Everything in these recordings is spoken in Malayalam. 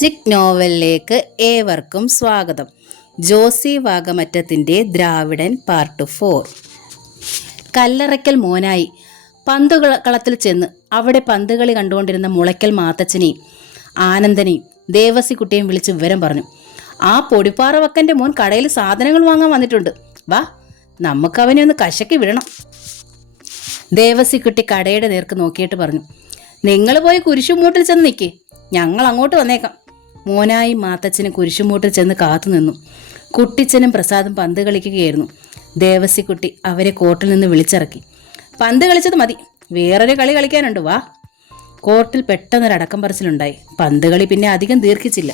മാജിക് നോവലിലേക്ക് ഏവർക്കും സ്വാഗതം. ജോസി വാഗമറ്റത്തിൻ്റെ ദ്രാവിഡൻ പാർട്ട് 4. കല്ലറയ്ക്കൽ മോനായി പന്തുകളത്തിൽ ചെന്ന് അവിടെ പന്തുകളി കണ്ടുകൊണ്ടിരുന്ന മുളയ്ക്കൽ മാത്തച്ഛനെയും ആനന്ദനെയും ദേവസിക്കുട്ടിയും വിളിച്ച് വിവരം പറഞ്ഞു. ആ പൊടിപ്പാറ വക്കൻ്റെ മോൻ കടയിൽ സാധനങ്ങൾ വാങ്ങാൻ വന്നിട്ടുണ്ട്, വാ നമുക്ക് അവനെ ഒന്ന് കശക്കി വിടണം. ദേവസിക്കുട്ടി കടയുടെ നേർക്ക് നോക്കിയിട്ട് പറഞ്ഞു, നിങ്ങൾ പോയി കുരിശുമൂട്ടിൽ ചെന്ന് നിൽക്കേ, ഞങ്ങൾ അങ്ങോട്ട് വന്നേക്കാം. മോനായി മാത്തച്ഛന് കുരിശുമൂട്ടിൽ ചെന്ന് കാത്തു നിന്നു. കുട്ടിച്ചനും പ്രസാദും പന്ത് കളിക്കുകയായിരുന്നു. ദേവസിക്കുട്ടി അവരെ കോർട്ടിൽ നിന്ന് വിളിച്ചിറക്കി. പന്ത് കളിച്ചത് മതി, വേറൊരു കളി കളിക്കാനുണ്ട്, വാ. കോർട്ടിൽ പെട്ടെന്നൊരടക്കം പറച്ചിലുണ്ടായി. പന്ത് കളി പിന്നെ അധികം ദീർഘിച്ചില്ല.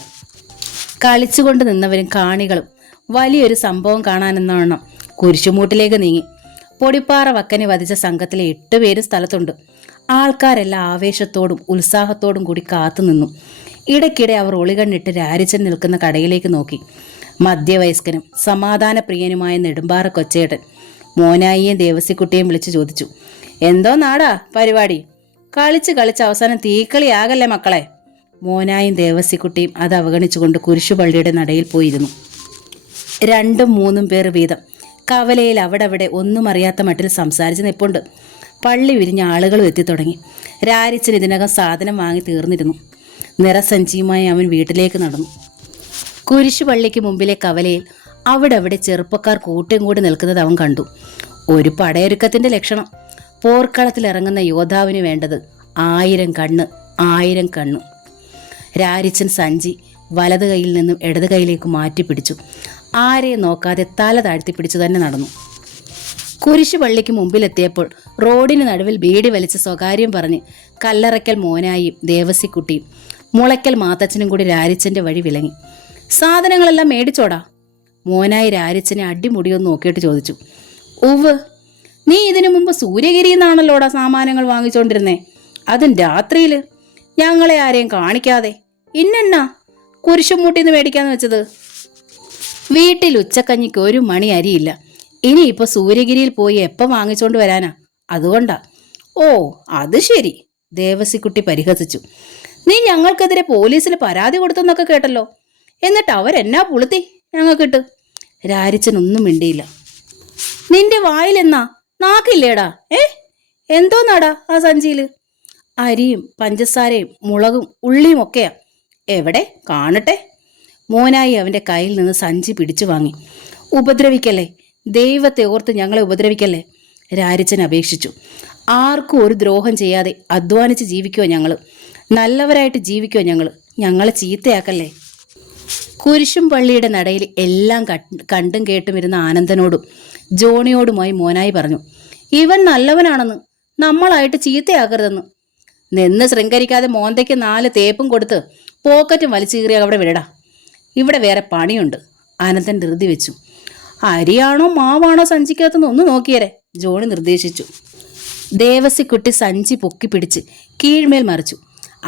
കളിച്ചുകൊണ്ട് നിന്നവരും കാണികളും വലിയൊരു സംഭവം കാണാനെന്നോണം കുരിശുമൂട്ടിലേക്ക് നീങ്ങി. പൊടിപ്പാറ വക്കനെ വധിച്ച സംഘത്തിലെ 8 പേര് സ്ഥലത്തുണ്ട്. ആൾക്കാരെല്ലാം ആവേശത്തോടും ഉത്സാഹത്തോടും കൂടി കാത്തുനിന്നു. ഇടയ്ക്കിടെ അവർ ഒളികണ്ണിട്ട് രാരിച്ചൻ നിൽക്കുന്ന കടയിലേക്ക് നോക്കി. മധ്യവയസ്കനും സമാധാനപ്രിയനുമായ നെടുമ്പാറ കൊച്ചേട്ടൻ മോനായിയും ദേവസിക്കുട്ടിയും വിളിച്ചു ചോദിച്ചു, എന്തോ നാടാ പരിപാടി? കളിച്ച് അവസാനം തീക്കളിയാകല്ലേ മക്കളെ? മോനായും ദേവസിക്കുട്ടിയും അത് അവഗണിച്ചുകൊണ്ട് കുരിശുപള്ളിയുടെ നടയിൽ പോയിരുന്നു. 2-3 പേർ വീതം കവലയിൽ അവിടെ ഒന്നും അറിയാത്ത മട്ടിൽ സംസാരിച്ച് നിൽപ്പുണ്ട്. പള്ളി വിരിഞ്ഞ ആളുകളും എത്തിത്തുടങ്ങി. രാരിച്ചൻ ഇതിനകം സാധനം വാങ്ങി തീർന്നിരുന്നു. നിറസഞ്ചിയുമായി അവൻ വീട്ടിലേക്ക് നടന്നു. കുരിശുപള്ളിക്ക് മുമ്പിലെ കവലയിൽ അവിടെ ചെറുപ്പക്കാർ കൂട്ടം കൂടി നിൽക്കുന്നത് അവൻ കണ്ടു. ഒരു പടയൊരുക്കത്തിൻ്റെ ലക്ഷണം. പോർക്കളത്തിലിറങ്ങുന്ന യോദ്ധാവിന് വേണ്ടത് 1000 കണ്ണ്, 1000 കണ്ണ്. രാരിച്ചൻ സഞ്ചി വലത് കൈയിൽ നിന്നും ഇടത് കൈയിലേക്ക് മാറ്റിപ്പിടിച്ചു. ആരെയും നോക്കാതെ തല താഴ്ത്തിപ്പിടിച്ചു തന്നെ നടന്നു. കുരിശുപള്ളിക്ക് മുമ്പിലെത്തിയപ്പോൾ റോഡിന് നടുവിൽ ബീഡി വലിച്ച് സ്വകാര്യം പറഞ്ഞ് കല്ലറയ്ക്കൽ മോനായും ദേവസിക്കുട്ടിയും മുളയ്ക്കൽ മാത്തച്ഛനും കൂടി രാരിച്ചൻ്റെ വഴി വിളങ്ങി. സാധനങ്ങളെല്ലാം മേടിച്ചോടാ? മോനായി രാരിച്ചനെ അടിമുടിയൊന്ന് നോക്കിയിട്ട് ചോദിച്ചു. ഉവ്, നീ ഇതിനു മുമ്പ് സൂര്യഗിരിയിൽ നിന്നാണല്ലോടാ സാമാനങ്ങൾ വാങ്ങിച്ചോണ്ടിരുന്നേ, അതും രാത്രിയിൽ, ഞങ്ങളെ ആരെയും കാണിക്കാതെ. ഇന്നെന്നാ കുരിശുമൂട്ടിന്ന് മേടിക്കാന്ന് വെച്ചത്? വീട്ടിൽ ഉച്ചക്കഞ്ഞിക്ക് 1 മണി അരിയില്ല. ഇനിയിപ്പോൾ സൂര്യഗിരിയിൽ പോയി എപ്പം വാങ്ങിച്ചോണ്ട് വരാനാ? അതുകൊണ്ടാ. ഓ അത് ശരി, ദേവസിക്കുട്ടി പരിഹസിച്ചു. നീ ഞങ്ങൾക്കെതിരെ പോലീസിൽ പരാതി കൊടുത്തെന്നൊക്കെ കേട്ടല്ലോ, എന്നിട്ട് അവരെന്നാ പുളുത്തി ഞങ്ങൾക്കിട്ട്? രാരിച്ചൻ ഒന്നും മിണ്ടിയില്ല. നിന്റെ വായിലെന്നാ നാക്കില്ലേടാ? എന്തോ നാടാ ആ സഞ്ചിയിൽ? അരിയും പഞ്ചസാരയും മുളകും ഉള്ളിയും ഒക്കെയാ. എവിടെ കാണട്ടെ? മോനായി അവൻ്റെ കയ്യിൽ നിന്ന് സഞ്ചി പിടിച്ചു വാങ്ങി. ഉപദ്രവിക്കല്ലേ, ദൈവത്തെ ഓർത്ത് ഞങ്ങളെ ഉപദ്രവിക്കല്ലേ, രാരിച്ചൻ അപേക്ഷിച്ചു. ആർക്കും ഒരു ദ്രോഹം ചെയ്യാതെ അധ്വാനിച്ച് ജീവിക്കുമോ ഞങ്ങൾ, നല്ലവരായിട്ട് ജീവിക്കുമോ ഞങ്ങളെ ചീത്തയാക്കല്ലേ. കുരിശും പള്ളിയുടെ നടയിൽ എല്ലാം കണ്ടും കേട്ടുമിരുന്ന ആനന്ദനോടും ജോണിയോടുമായി മോനായി പറഞ്ഞു, ഇവൻ നല്ലവനാണെന്ന്, നമ്മളായിട്ട് ചീത്തയാക്കരുതെന്ന്. നിന്ന് ശൃംഗരിക്കാതെ മോന്തയ്ക്ക് 4 തേപ്പും കൊടുത്ത് പോക്കറ്റും വലിച്ചു കീറിയ അവിടെ വിടടാ, ഇവിടെ വേറെ പണിയുണ്ട്. ആനന്ദൻ ധൃതി വെച്ചു. അരിയാണോ മാവാണോ സഞ്ചിക്കകത്തുനിന്ന് ഒന്ന് നോക്കിയേരെ, ജോണി നിർദ്ദേശിച്ചു. ദേവസിക്കുട്ടി സഞ്ചി പൊക്കി പിടിച്ച് കീഴ്മേൽ മറിച്ചു.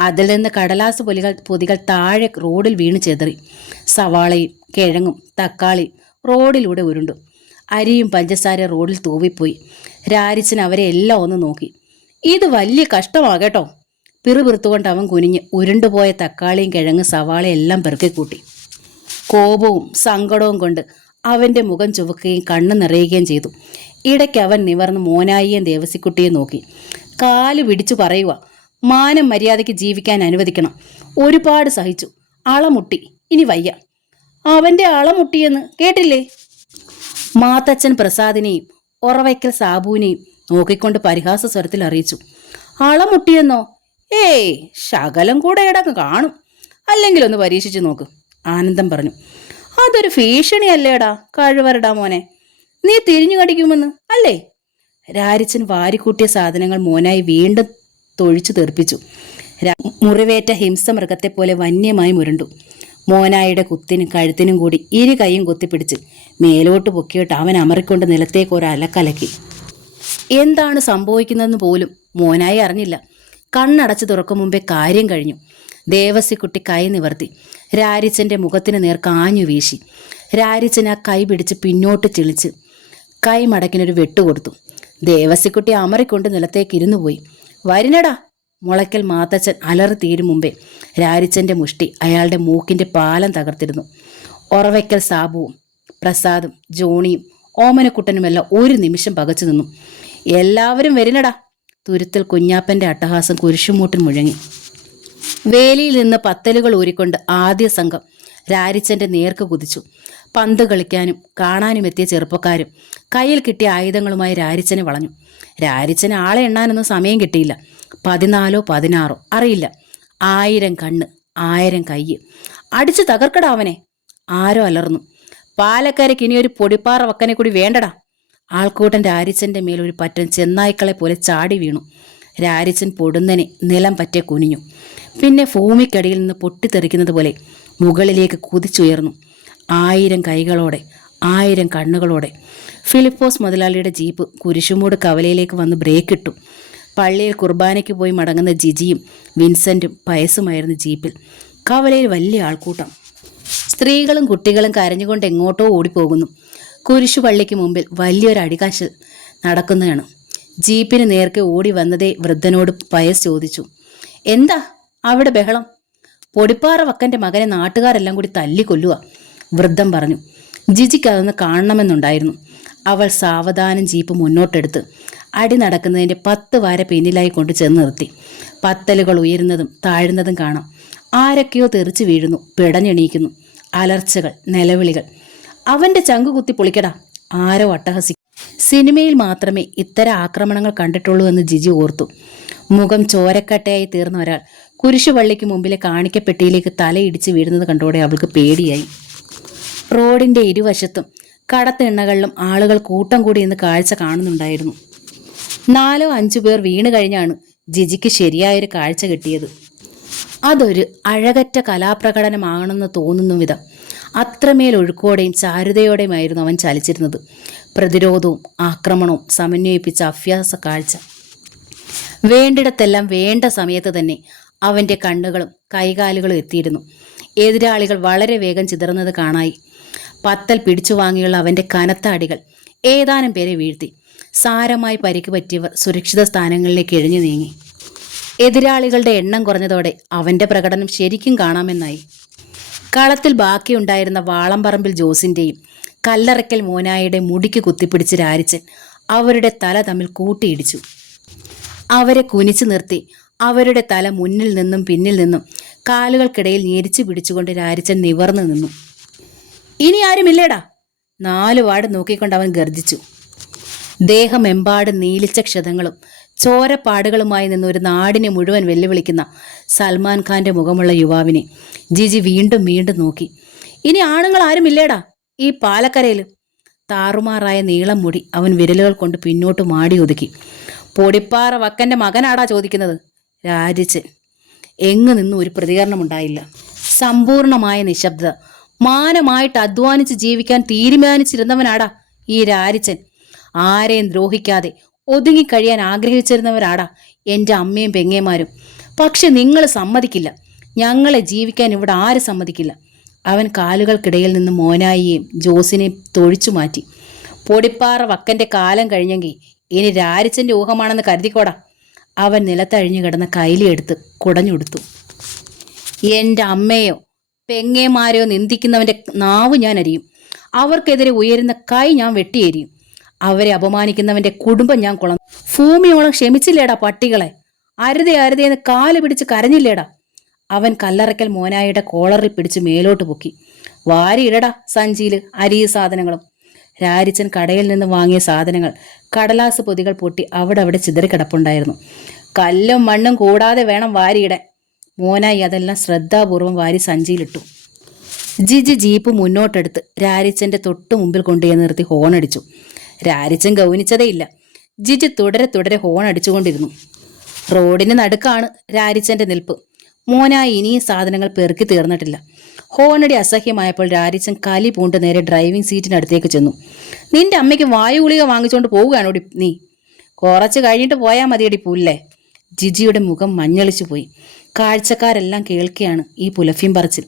അതിൽ നിന്ന് കടലാസ് പൊതികൾ താഴെ റോഡിൽ വീണ് ചെതറി. സവാളയും കിഴങ്ങും തക്കാളിയും റോഡിലൂടെ ഉരുണ്ടു. അരിയും പഞ്ചസാര റോഡിൽ തൂവിപ്പോയി. രാരിച്ചൻ അവരെ എല്ലാം ഒന്ന് നോക്കി. ഇത് വലിയ കഷ്ടമാകട്ടോ. പിറുപിറുത്തുകൊണ്ട് അവൻ കുനിഞ്ഞ് ഉരുണ്ടുപോയ തക്കാളിയും കിഴങ്ങും സവാളയും എല്ലാം പെറുക്കിക്കൂട്ടി. കോപവും സങ്കടവും കൊണ്ട് അവൻ്റെ മുഖം ചുവക്കുകയും കണ്ണ് നിറയുകയും ചെയ്തു. ഇടയ്ക്ക് അവൻ നിവർന്ന് മോനായിയും ദേവസിക്കുട്ടിയെ നോക്കി. കാല് പിടിച്ചു പറയുക, മാനം മര്യാദയ്ക്ക് ജീവിക്കാൻ അനുവദിക്കണം. ഒരുപാട് സഹിച്ചു, അളമുട്ടി, ഇനി വയ്യ. അവൻ്റെ അളമുട്ടിയെന്ന് കേട്ടില്ലേ? മാത്തച്ഛൻ പ്രസാദിനെയും ഒറവയ്ക്കൽ സാബുവിനെയും നോക്കിക്കൊണ്ട് പരിഹാസ സ്വരത്തിൽ അറിയിച്ചു. അളമുട്ടിയെന്നോ? ഏയ് ശകലം കൂടെ ഇടക്ക് കാണും, അല്ലെങ്കിൽ ഒന്ന് പരീക്ഷിച്ചു നോക്ക്, ആനന്ദം പറഞ്ഞു. അതൊരു ഭീഷണി അല്ലേടാ കഴിവരടാ മോനെ, നീ തിരിഞ്ഞു കടിക്കുമെന്ന് അല്ലേ? രാരിച്ചൻ വാരിക്കൂട്ടിയ സാധനങ്ങൾ മോനായി വീണ്ടും തൊഴിച്ചു തെറിപ്പിച്ചു. മുറിവേറ്റ ഹിംസമൃഗത്തെ പോലെ വന്യമായി മുരണ്ടു. മോനായിയുടെ കുത്തിനും കഴുത്തിനും കൂടി 2 കൈയും കുത്തിപ്പിടിച്ച് മേലോട്ട് പൊക്കിയിട്ട് അവൻ അമറിക്കൊണ്ട് നിലത്തേക്ക് ഒരു അലക്കലക്കി. എന്താണ് സംഭവിക്കുന്നതെന്ന് പോലും മോനായി അറിഞ്ഞില്ല. കണ്ണടച്ച് തുറക്കും മുമ്പേ കാര്യം കഴിഞ്ഞു. ദേവസിക്കുട്ടി കൈ നിവർത്തി രാരിച്ചൻ്റെ മുഖത്തിന് നേർ കാഞ്ഞു വീശി. രാരിച്ചൻ ആ കൈ പിടിച്ച് പിന്നോട്ട് ചിളിച്ച് കൈ മടക്കിനൊരു വെട്ടുകൊടുത്തു. ദേവസിക്കുട്ടി അമറിക്കൊണ്ട് നിലത്തേക്ക് ഇരുന്നു പോയി. വരുന്നടാ, മുളയ്ക്കൽ മാത്തച്ഛൻ അലറി തീരും മുമ്പേ രാരിച്ചൻ്റെ മുഷ്ടി അയാളുടെ മൂക്കിൻ്റെ പാലം തകർത്തിരുന്നു. ഒറവയ്ക്കൽ സാബുവും പ്രസാദും ജോണിയും ഓമനക്കുട്ടനുമെല്ലാം ഒരു നിമിഷം പകച്ചു നിന്നു. എല്ലാവരും വരിനടാ. തുരുത്തിൽ കുഞ്ഞാപ്പൻ്റെ അട്ടഹാസം കുരിശുമൂട്ടിൽ മുഴങ്ങി. വേലിയിൽ നിന്ന് പത്തലുകൾ ഊരിക്കൊണ്ട് ആദ്യ സംഘം രാരിച്ചൻ്റെ നേർക്ക് കുതിച്ചു. പന്ത് കളിക്കാനും കാണാനും എത്തിയ ചെറുപ്പക്കാരും കയ്യിൽ കിട്ടിയ ആയുധങ്ങളുമായി രാരിച്ചനെ വളഞ്ഞു. രാരിച്ചന് ആളെ എണ്ണാനൊന്നും സമയം കിട്ടിയില്ല. 14 16 അറിയില്ല. 1000 കണ്ണ്, 1000 കയ്യ്. അടിച്ചു തകർക്കടാ അവനെ. ആരോ അലർന്നു. പാലക്കാരയ്ക്ക് ഇനിയൊരു പൊടിപ്പാറ വക്കനെ കൂടി വേണ്ടടാ. ആൾക്കൂട്ടൻ രാരിച്ചൻ്റെ മേൽ ഒരു പറ്റൻ ചെന്നായ്ക്കളെ പോലെ ചാടി വീണു. രാരിച്ചൻ പൊടുന്നനെ നിലം പറ്റെ കുനിഞ്ഞു. പിന്നെ ഭൂമിക്കടിയിൽ നിന്ന് പൊട്ടിത്തെറിക്കുന്നത് പോലെ മുകളിലേക്ക് കുതിച്ചുയർന്നു. 1000 കൈകളോടെ, 1000 കണ്ണുകളോടെ. ഫിലിപ്പോസ് മുതലാളിയുടെ ജീപ്പ് കുരിശുമൂട് കവലയിലേക്ക് വന്ന് ബ്രേക്കിട്ടു. പള്ളിയിൽ കുർബാനയ്ക്ക് പോയി മടങ്ങുന്ന ജിജിയും വിൻസെൻറ്റും പയസുമായിരുന്നു ജീപ്പിൽ. കവലയിൽ വലിയ ആൾക്കൂട്ടം. സ്ത്രീകളും കുട്ടികളും കരഞ്ഞുകൊണ്ട് എങ്ങോട്ടോ ഓടിപ്പോകുന്നു. കുരിശു പള്ളിക്ക് മുമ്പിൽ വലിയൊരു അടികാശൽ നടക്കുന്നതാണ്. ജീപ്പിന് നേർക്ക് ഓടി വന്നതേ വൃദ്ധനോട് പയസ് ചോദിച്ചു, എന്താ അവിടെ ബഹളം? പൊടിപ്പാറ വക്കൻ്റെ മകനെ നാട്ടുകാരെല്ലാം കൂടി തല്ലിക്കൊല്ലുക. വൃദ്ധൻ പറഞ്ഞു. ജിജിക്ക് അതൊന്ന് കാണണമെന്നുണ്ടായിരുന്നു. അവൾ സാവധാനം ജീപ്പ് മുന്നോട്ടെടുത്ത് അടി നടക്കുന്നതിൻ്റെ 10 വാര പിന്നിലായി കൊണ്ട് ചെന്ന് നിർത്തി. പത്തലുകൾ ഉയരുന്നതും താഴുന്നതും കാണാം. ആരൊക്കെയോ തെറിച്ചു വീഴുന്നു, പിടഞ്ഞെണീക്കുന്നു. അലർച്ചകൾ, നിലവിളികൾ. അവൻ്റെ ചങ്കു കുത്തി പൊളിക്കടാ, ആരോ അട്ടഹസിക്കും. സിനിമയിൽ മാത്രമേ ഇത്തരം ആക്രമണങ്ങൾ കണ്ടിട്ടുള്ളൂ എന്ന് ജിജി ഓർത്തു. മുഖം ചോരക്കട്ടയായി തീർന്ന ഒരാൾ കുരിശുപള്ളിക്ക് മുമ്പിലെ കാണിക്കപ്പെട്ടിയിലേക്ക് തലയിടിച്ച് വീഴുന്നത് കണ്ടോടെ അവൾക്ക് പേടിയായി. റോഡിൻ്റെ ഇരുവശത്തും കടത്തിണ്ണകളിലും ആളുകൾ കൂട്ടം കൂടി ഇന്ന് കാഴ്ച കാണുന്നുണ്ടായിരുന്നു. 4 5 പേർ വീണ് കഴിഞ്ഞാണ് ജിജിക്ക് ശരിയായൊരു കാഴ്ച കിട്ടിയത്. അതൊരു അഴകറ്റ കലാപ്രകടനമാണെന്ന് തോന്നുന്ന വിധം അത്രമേൽ ഒഴുക്കോടെയും ചാരുതയോടെയുമായിരുന്നു അവൻ ചലിച്ചിരുന്നത്. പ്രതിരോധവും ആക്രമണവും സമന്വയിപ്പിച്ച അഭ്യാസ കാഴ്ച. വേണ്ടിടത്തെല്ലാം വേണ്ട സമയത്ത് തന്നെ അവൻ്റെ കണ്ണുകളും കൈകാലുകളും എത്തിയിരുന്നു. എതിരാളികൾ വളരെ വേഗം ചിതറുന്നത് കാണായി. പത്തൽ പിടിച്ചു വാങ്ങിയുള്ള അവൻ്റെ കനത്ത അടികൾ ഏതാനും പേരെ വീഴ്ത്തി. സാരമായി പരിക്ക് പറ്റിയവർ സുരക്ഷിത സ്ഥാനങ്ങളിലേക്ക് എഴിഞ്ഞു നീങ്ങി. എതിരാളികളുടെ എണ്ണം കുറഞ്ഞതോടെ അവൻ്റെ പ്രകടനം ശരിക്കും കാണാമെന്നായി. കളത്തിൽ ബാക്കിയുണ്ടായിരുന്ന വാളംപറമ്പിൽ ജോസിൻ്റെയും കല്ലറയ്ക്കൽ മോനായുടെ മുടിക്ക് കുത്തിപ്പിടിച്ച് രാരിച്ചൻ അവരുടെ തല തമ്മിൽ കൂട്ടിയിടിച്ചു. അവരെ കുനിച്ചു നിർത്തി അവരുടെ തല മുന്നിൽ നിന്നും പിന്നിൽ നിന്നും കാലുകൾക്കിടയിൽ ഞെരിച്ചു പിടിച്ചുകൊണ്ട് രാരിച്ചൻ നിവർന്നു നിന്നു. ഇനി ആരുമില്ലേടാ. 4 വാർഡ് നോക്കിക്കൊണ്ട് അവൻ ഗർജിച്ചു. ദേഹമെമ്പാട് നീലിച്ച ക്ഷതങ്ങളും ചോരപ്പാടുകളുമായി നിന്ന് ഒരു നാടിനെ മുഴുവൻ വെല്ലുവിളിക്കുന്ന സൽമാൻ ഖാന്റെ മുഖമുള്ള യുവാവിനെ ജിജി വീണ്ടും വീണ്ടും നോക്കി. ഇനി ആണുങ്ങൾ ആരുമില്ലേടാ ഈ പാലക്കരയിൽ. താറുമാറായ നീളം മുടി അവൻ വിരലുകൾ കൊണ്ട് പിന്നോട്ട് മാടി ഒതുക്കി. പൊടിപ്പാറ വക്കൻ്റെ മകനാടാ ചോദിക്കുന്നത്. രാജിച്ചൻ. എങ്ങു നിന്നും ഒരു പ്രതികരണമുണ്ടായില്ല. സമ്പൂർണമായ നിശബ്ദത. മാനമായിട്ട് അധ്വാനിച്ച് ജീവിക്കാൻ തീരുമാനിച്ചിരുന്നവനാടാ ഈ രാരിച്ചൻ. ആരെയും ദ്രോഹിക്കാതെ ഒതുങ്ങിക്കഴിയാൻ ആഗ്രഹിച്ചിരുന്നവരാടാ എൻ്റെ അമ്മയും പെങ്ങേമാരും. പക്ഷെ നിങ്ങൾ സമ്മതിക്കില്ല. ഞങ്ങളെ ജീവിക്കാൻ ഇവിടെ ആരും സമ്മതിക്കില്ല. അവൻ കാലുകൾക്കിടയിൽ നിന്ന് മോനായിയെയും ജോസിനെയും തൊഴിച്ചു മാറ്റി. പൊടിപ്പാറ വക്കൻ്റെ കാലം കഴിഞ്ഞെങ്കിൽ ഇനി രാരിച്ചൻ്റെ ഊഹമാണെന്ന് കരുതിക്കോടാ. അവൻ നിലത്തഴിഞ്ഞു കിടന്ന കൈലിയെടുത്ത് കുടഞ്ഞുകൊടുത്തു. എൻ്റെ അമ്മയോ പെങ്ങേമാരെയോ നിന്ദിക്കുന്നവൻ്റെ നാവ് ഞാൻ അരിയും. അവർക്കെതിരെ ഉയരുന്ന കൈ ഞാൻ വെട്ടിയെരിയും. അവരെ അപമാനിക്കുന്നവൻ്റെ കുടുംബം ഞാൻ കുളം. ഭൂമിയോളം ക്ഷമിച്ചില്ലേടാ പട്ടികളെ. അരുതേ അരുതേന്ന് കാല് പിടിച്ച് കരഞ്ഞില്ലേടാ. അവൻ കല്ലറയ്ക്കൽ മോനായുടെ കോളറിൽ പിടിച്ച് മേലോട്ട് പൊക്കി. വാരിയിടടാ സഞ്ചിയിൽ അരി സാധനങ്ങളും. രാരിച്ചൻ കടയിൽ നിന്ന് വാങ്ങിയ സാധനങ്ങൾ കടലാസ് പൊതികൾ പൊട്ടി അവിടെ ചിതറിക്കിടപ്പുണ്ടായിരുന്നു. കല്ലും മണ്ണും കൂടാതെ വേണം വാരിയിടാൻ. മോനായി അതെല്ലാം ശ്രദ്ധാപൂർവം വാരി സഞ്ചിയിലിട്ടു. ജിജി ജീപ്പ് മുന്നോട്ടെടുത്ത് രാരിച്ചൻ്റെ തൊട്ടു മുമ്പിൽ കൊണ്ടുപോയി നിർത്തി ഹോണടിച്ചു. രാരിച്ചൻ ഗൗനിച്ചതേയില്ല. ജിജി തുടരെ ഹോണടിച്ചുകൊണ്ടിരുന്നു. റോഡിന് നടുക്കാണ് രാരിച്ചൻ്റെ നിൽപ്പ്. മോനായി ഇനിയും സാധനങ്ങൾ പെറുക്കി തീർന്നിട്ടില്ല. ഹോണടി അസഹ്യമായപ്പോൾ രാരിച്ചൻ കലി പൂണ്ട് നേരെ ഡ്രൈവിംഗ് സീറ്റിനടുത്തേക്ക് ചെന്നു. നിന്റെ അമ്മയ്ക്ക് വായു ഗുളിക വാങ്ങിച്ചുകൊണ്ട് പോവുകയാണോടി നീ? കുറച്ച് കഴിഞ്ഞിട്ട് പോയാൽ മതിയടി പുല്ലേ. ജിജിയുടെ മുഖം മഞ്ഞളിച്ചു പോയി. കാഴ്ചക്കാരെല്ലാം കേൾക്കുകയാണ് ഈ പുലഫ്യം പറച്ചിൽ.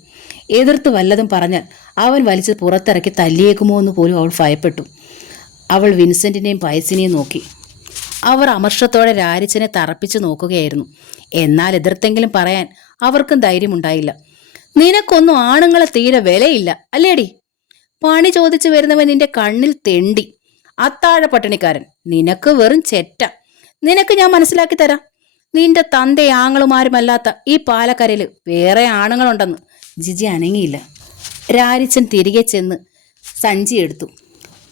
എതിർത്ത് വല്ലതും പറഞ്ഞാൽ അവൻ വലിച്ച് പുറത്തിറക്കി തല്ലിയേക്കുമോ എന്ന് പോലും അവൾ ഭയപ്പെട്ടു. അവൾ വിൻസെന്റിനെയും പയസിനെയും നോക്കി. അവർ അമർഷത്തോടെ രാരിച്ചനെ തറപ്പിച്ചു നോക്കുകയായിരുന്നു. എന്നാൽ എതിർത്തെങ്കിലും പറയാൻ അവർക്കും ധൈര്യമുണ്ടായില്ല. നിനക്കൊന്നും ആണുങ്ങളെ തീരെ വിലയില്ല അല്ലേടി? പണി ചോദിച്ചു വരുന്നവൻ നിന്റെ കണ്ണിൽ തെണ്ടി. അത്താഴ പട്ടിണിക്കാരൻ. നിനക്ക് വെറും ചെറ്റ. നിനക്ക് ഞാൻ മനസ്സിലാക്കി തരാം. നിന്റെ തന്റെ ആങ്ങളുമാരുമല്ലാത്ത ഈ പാലക്കരയിൽ വേറെ ആണുങ്ങളുണ്ടെന്ന്. ജിജി അനങ്ങിയില്ല. രാരിച്ചൻ തിരികെ ചെന്ന് സഞ്ചി എടുത്തു.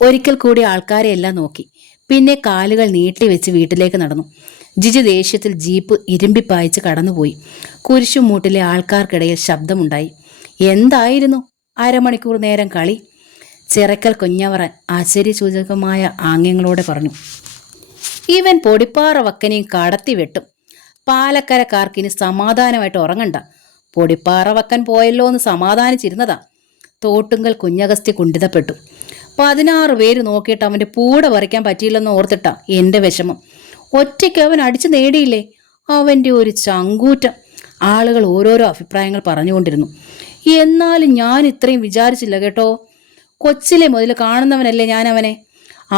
ഒരിക്കൽ കൂടി ആൾക്കാരെ എല്ലാം നോക്കി. പിന്നെ കാലുകൾ നീട്ടിവെച്ച് വീട്ടിലേക്ക് നടന്നു. ജിജി ദേഷ്യത്തിൽ ജീപ്പ് ഇരുമ്പിപ്പായിച്ച് കടന്നുപോയി. കുരിശുമൂട്ടിലെ ആൾക്കാർക്കിടയിൽ ശബ്ദമുണ്ടായി. എന്തായിരുന്നു അരമണിക്കൂർ നേരം കളി? ചിറക്കൽ കുഞ്ഞവറൻ ആശ്ചര്യസൂചകമായ ആംഗ്യങ്ങളോടെ പറഞ്ഞു. ഇവൻ പൊടിപ്പാറ വക്കനെയും കടത്തി വെട്ടും. പാലക്കരക്കാർക്കിനി സമാധാനമായിട്ട് ഉറങ്ങണ്ട. പൊടിപ്പാറ വക്കൻ പോയല്ലോ എന്ന് സമാധാനിച്ചിരുന്നതാ. തോട്ടുങ്കൽ കുഞ്ഞഗസ്തി കുണ്ഠിതപ്പെട്ടു. 16 പേര് നോക്കിയിട്ട് അവൻ്റെ പൂട പറിക്കാൻ പറ്റിയില്ലെന്ന് ഓർത്തിട്ടാ എൻ്റെ വിഷമം. ഒറ്റയ്ക്ക് അവൻ അടിച്ചു നേടിയില്ലേ? അവൻ്റെ ഒരു ചങ്കൂറ്റം. ആളുകൾ ഓരോരോ അഭിപ്രായങ്ങൾ പറഞ്ഞുകൊണ്ടിരുന്നു. എന്നാലും ഞാൻ ഇത്രയും വിചാരിച്ചില്ല കേട്ടോ. കൊച്ചിലെ മുതൽ കാണുന്നവനല്ലേ ഞാൻ അവനെ.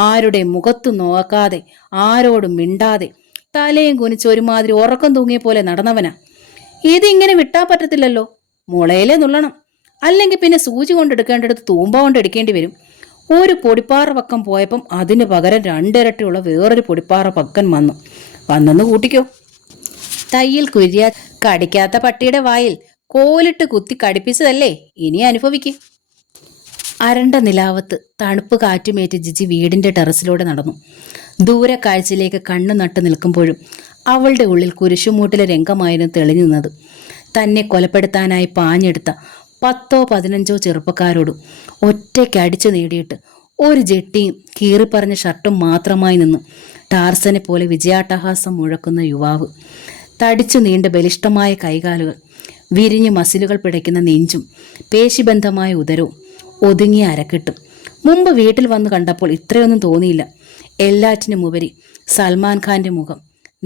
ആരുടെ മുഖത്തു നോക്കാതെ, ആരോടും മിണ്ടാതെ, തലയും കുനിച്ച് ഒരുമാതിരി ഉറക്കം തൂങ്ങിയ പോലെ നടന്നവനാ. ഇതിങ്ങനെ വിട്ടാ പറ്റത്തില്ലല്ലോ. മുളയിലേ നുള്ളണം. അല്ലെങ്കിൽ പിന്നെ സൂചി കൊണ്ടെടുക്കേണ്ടടുത്ത് തൂമ്പ കൊണ്ടെടുക്കേണ്ടി വരും. ഒരു പൊടിപ്പാറ പക്കം പോയപ്പം അതിന് പകരം 2 ഇരട്ടിയുള്ള വേറൊരു പൊടിപ്പാറ പക്കൻ വന്നെന്ന് കൂട്ടിക്കോ. തയ്യിൽ കുരിയാ കടിക്കാത്ത പട്ടിയുടെ വായിൽ കോലിട്ട് കുത്തി കടിപ്പിച്ചതല്ലേ, ഇനി അനുഭവിക്കും. അരണ്ട നിലാവത്ത് തണുപ്പ് കാറ്റുമേറ്റ് ജിജി വീടിന്റെ ടെറസിലൂടെ നടന്നു. ദൂരെ കാഴ്ചയിലേക്ക് കണ്ണു നട്ട് നിൽക്കുമ്പോഴും അവളുടെ ഉള്ളിൽ കുരിശുമൂട്ടിലെ രംഗമായിരുന്നു തെളിഞ്ഞു നിന്നത്. തന്നെ കൊലപ്പെടുത്താനായി പാഞ്ഞെടുത്ത 10ഓ 15ഓ ചെറുപ്പക്കാരോട് ഒറ്റയ്ക്ക് അടിച്ചു നേടിയിട്ട് ഒരു ജെട്ടിയും കീറിപ്പറഞ്ഞ ഷർട്ടും മാത്രമായി നിന്ന് ടാർസനെ പോലെ വിജയാട്ടഹാസം മുഴക്കുന്ന യുവാവ്. തടിച്ചു നീണ്ട ബലിഷ്ഠമായ കൈകാലുകൾ, വിരിഞ്ഞ് മസിലുകൾ പിടയ്ക്കുന്ന നെഞ്ചും, പേശിബന്ധമായ ഉദരവും, ഒതുങ്ങിയ അരക്കെട്ടും. മുമ്പ് വീട്ടിൽ വന്ന് കണ്ടപ്പോൾ ഇത്രയൊന്നും തോന്നിയില്ല. എല്ലാറ്റിനും ഉപരി സൽമാൻ ഖാന്റെ മുഖം,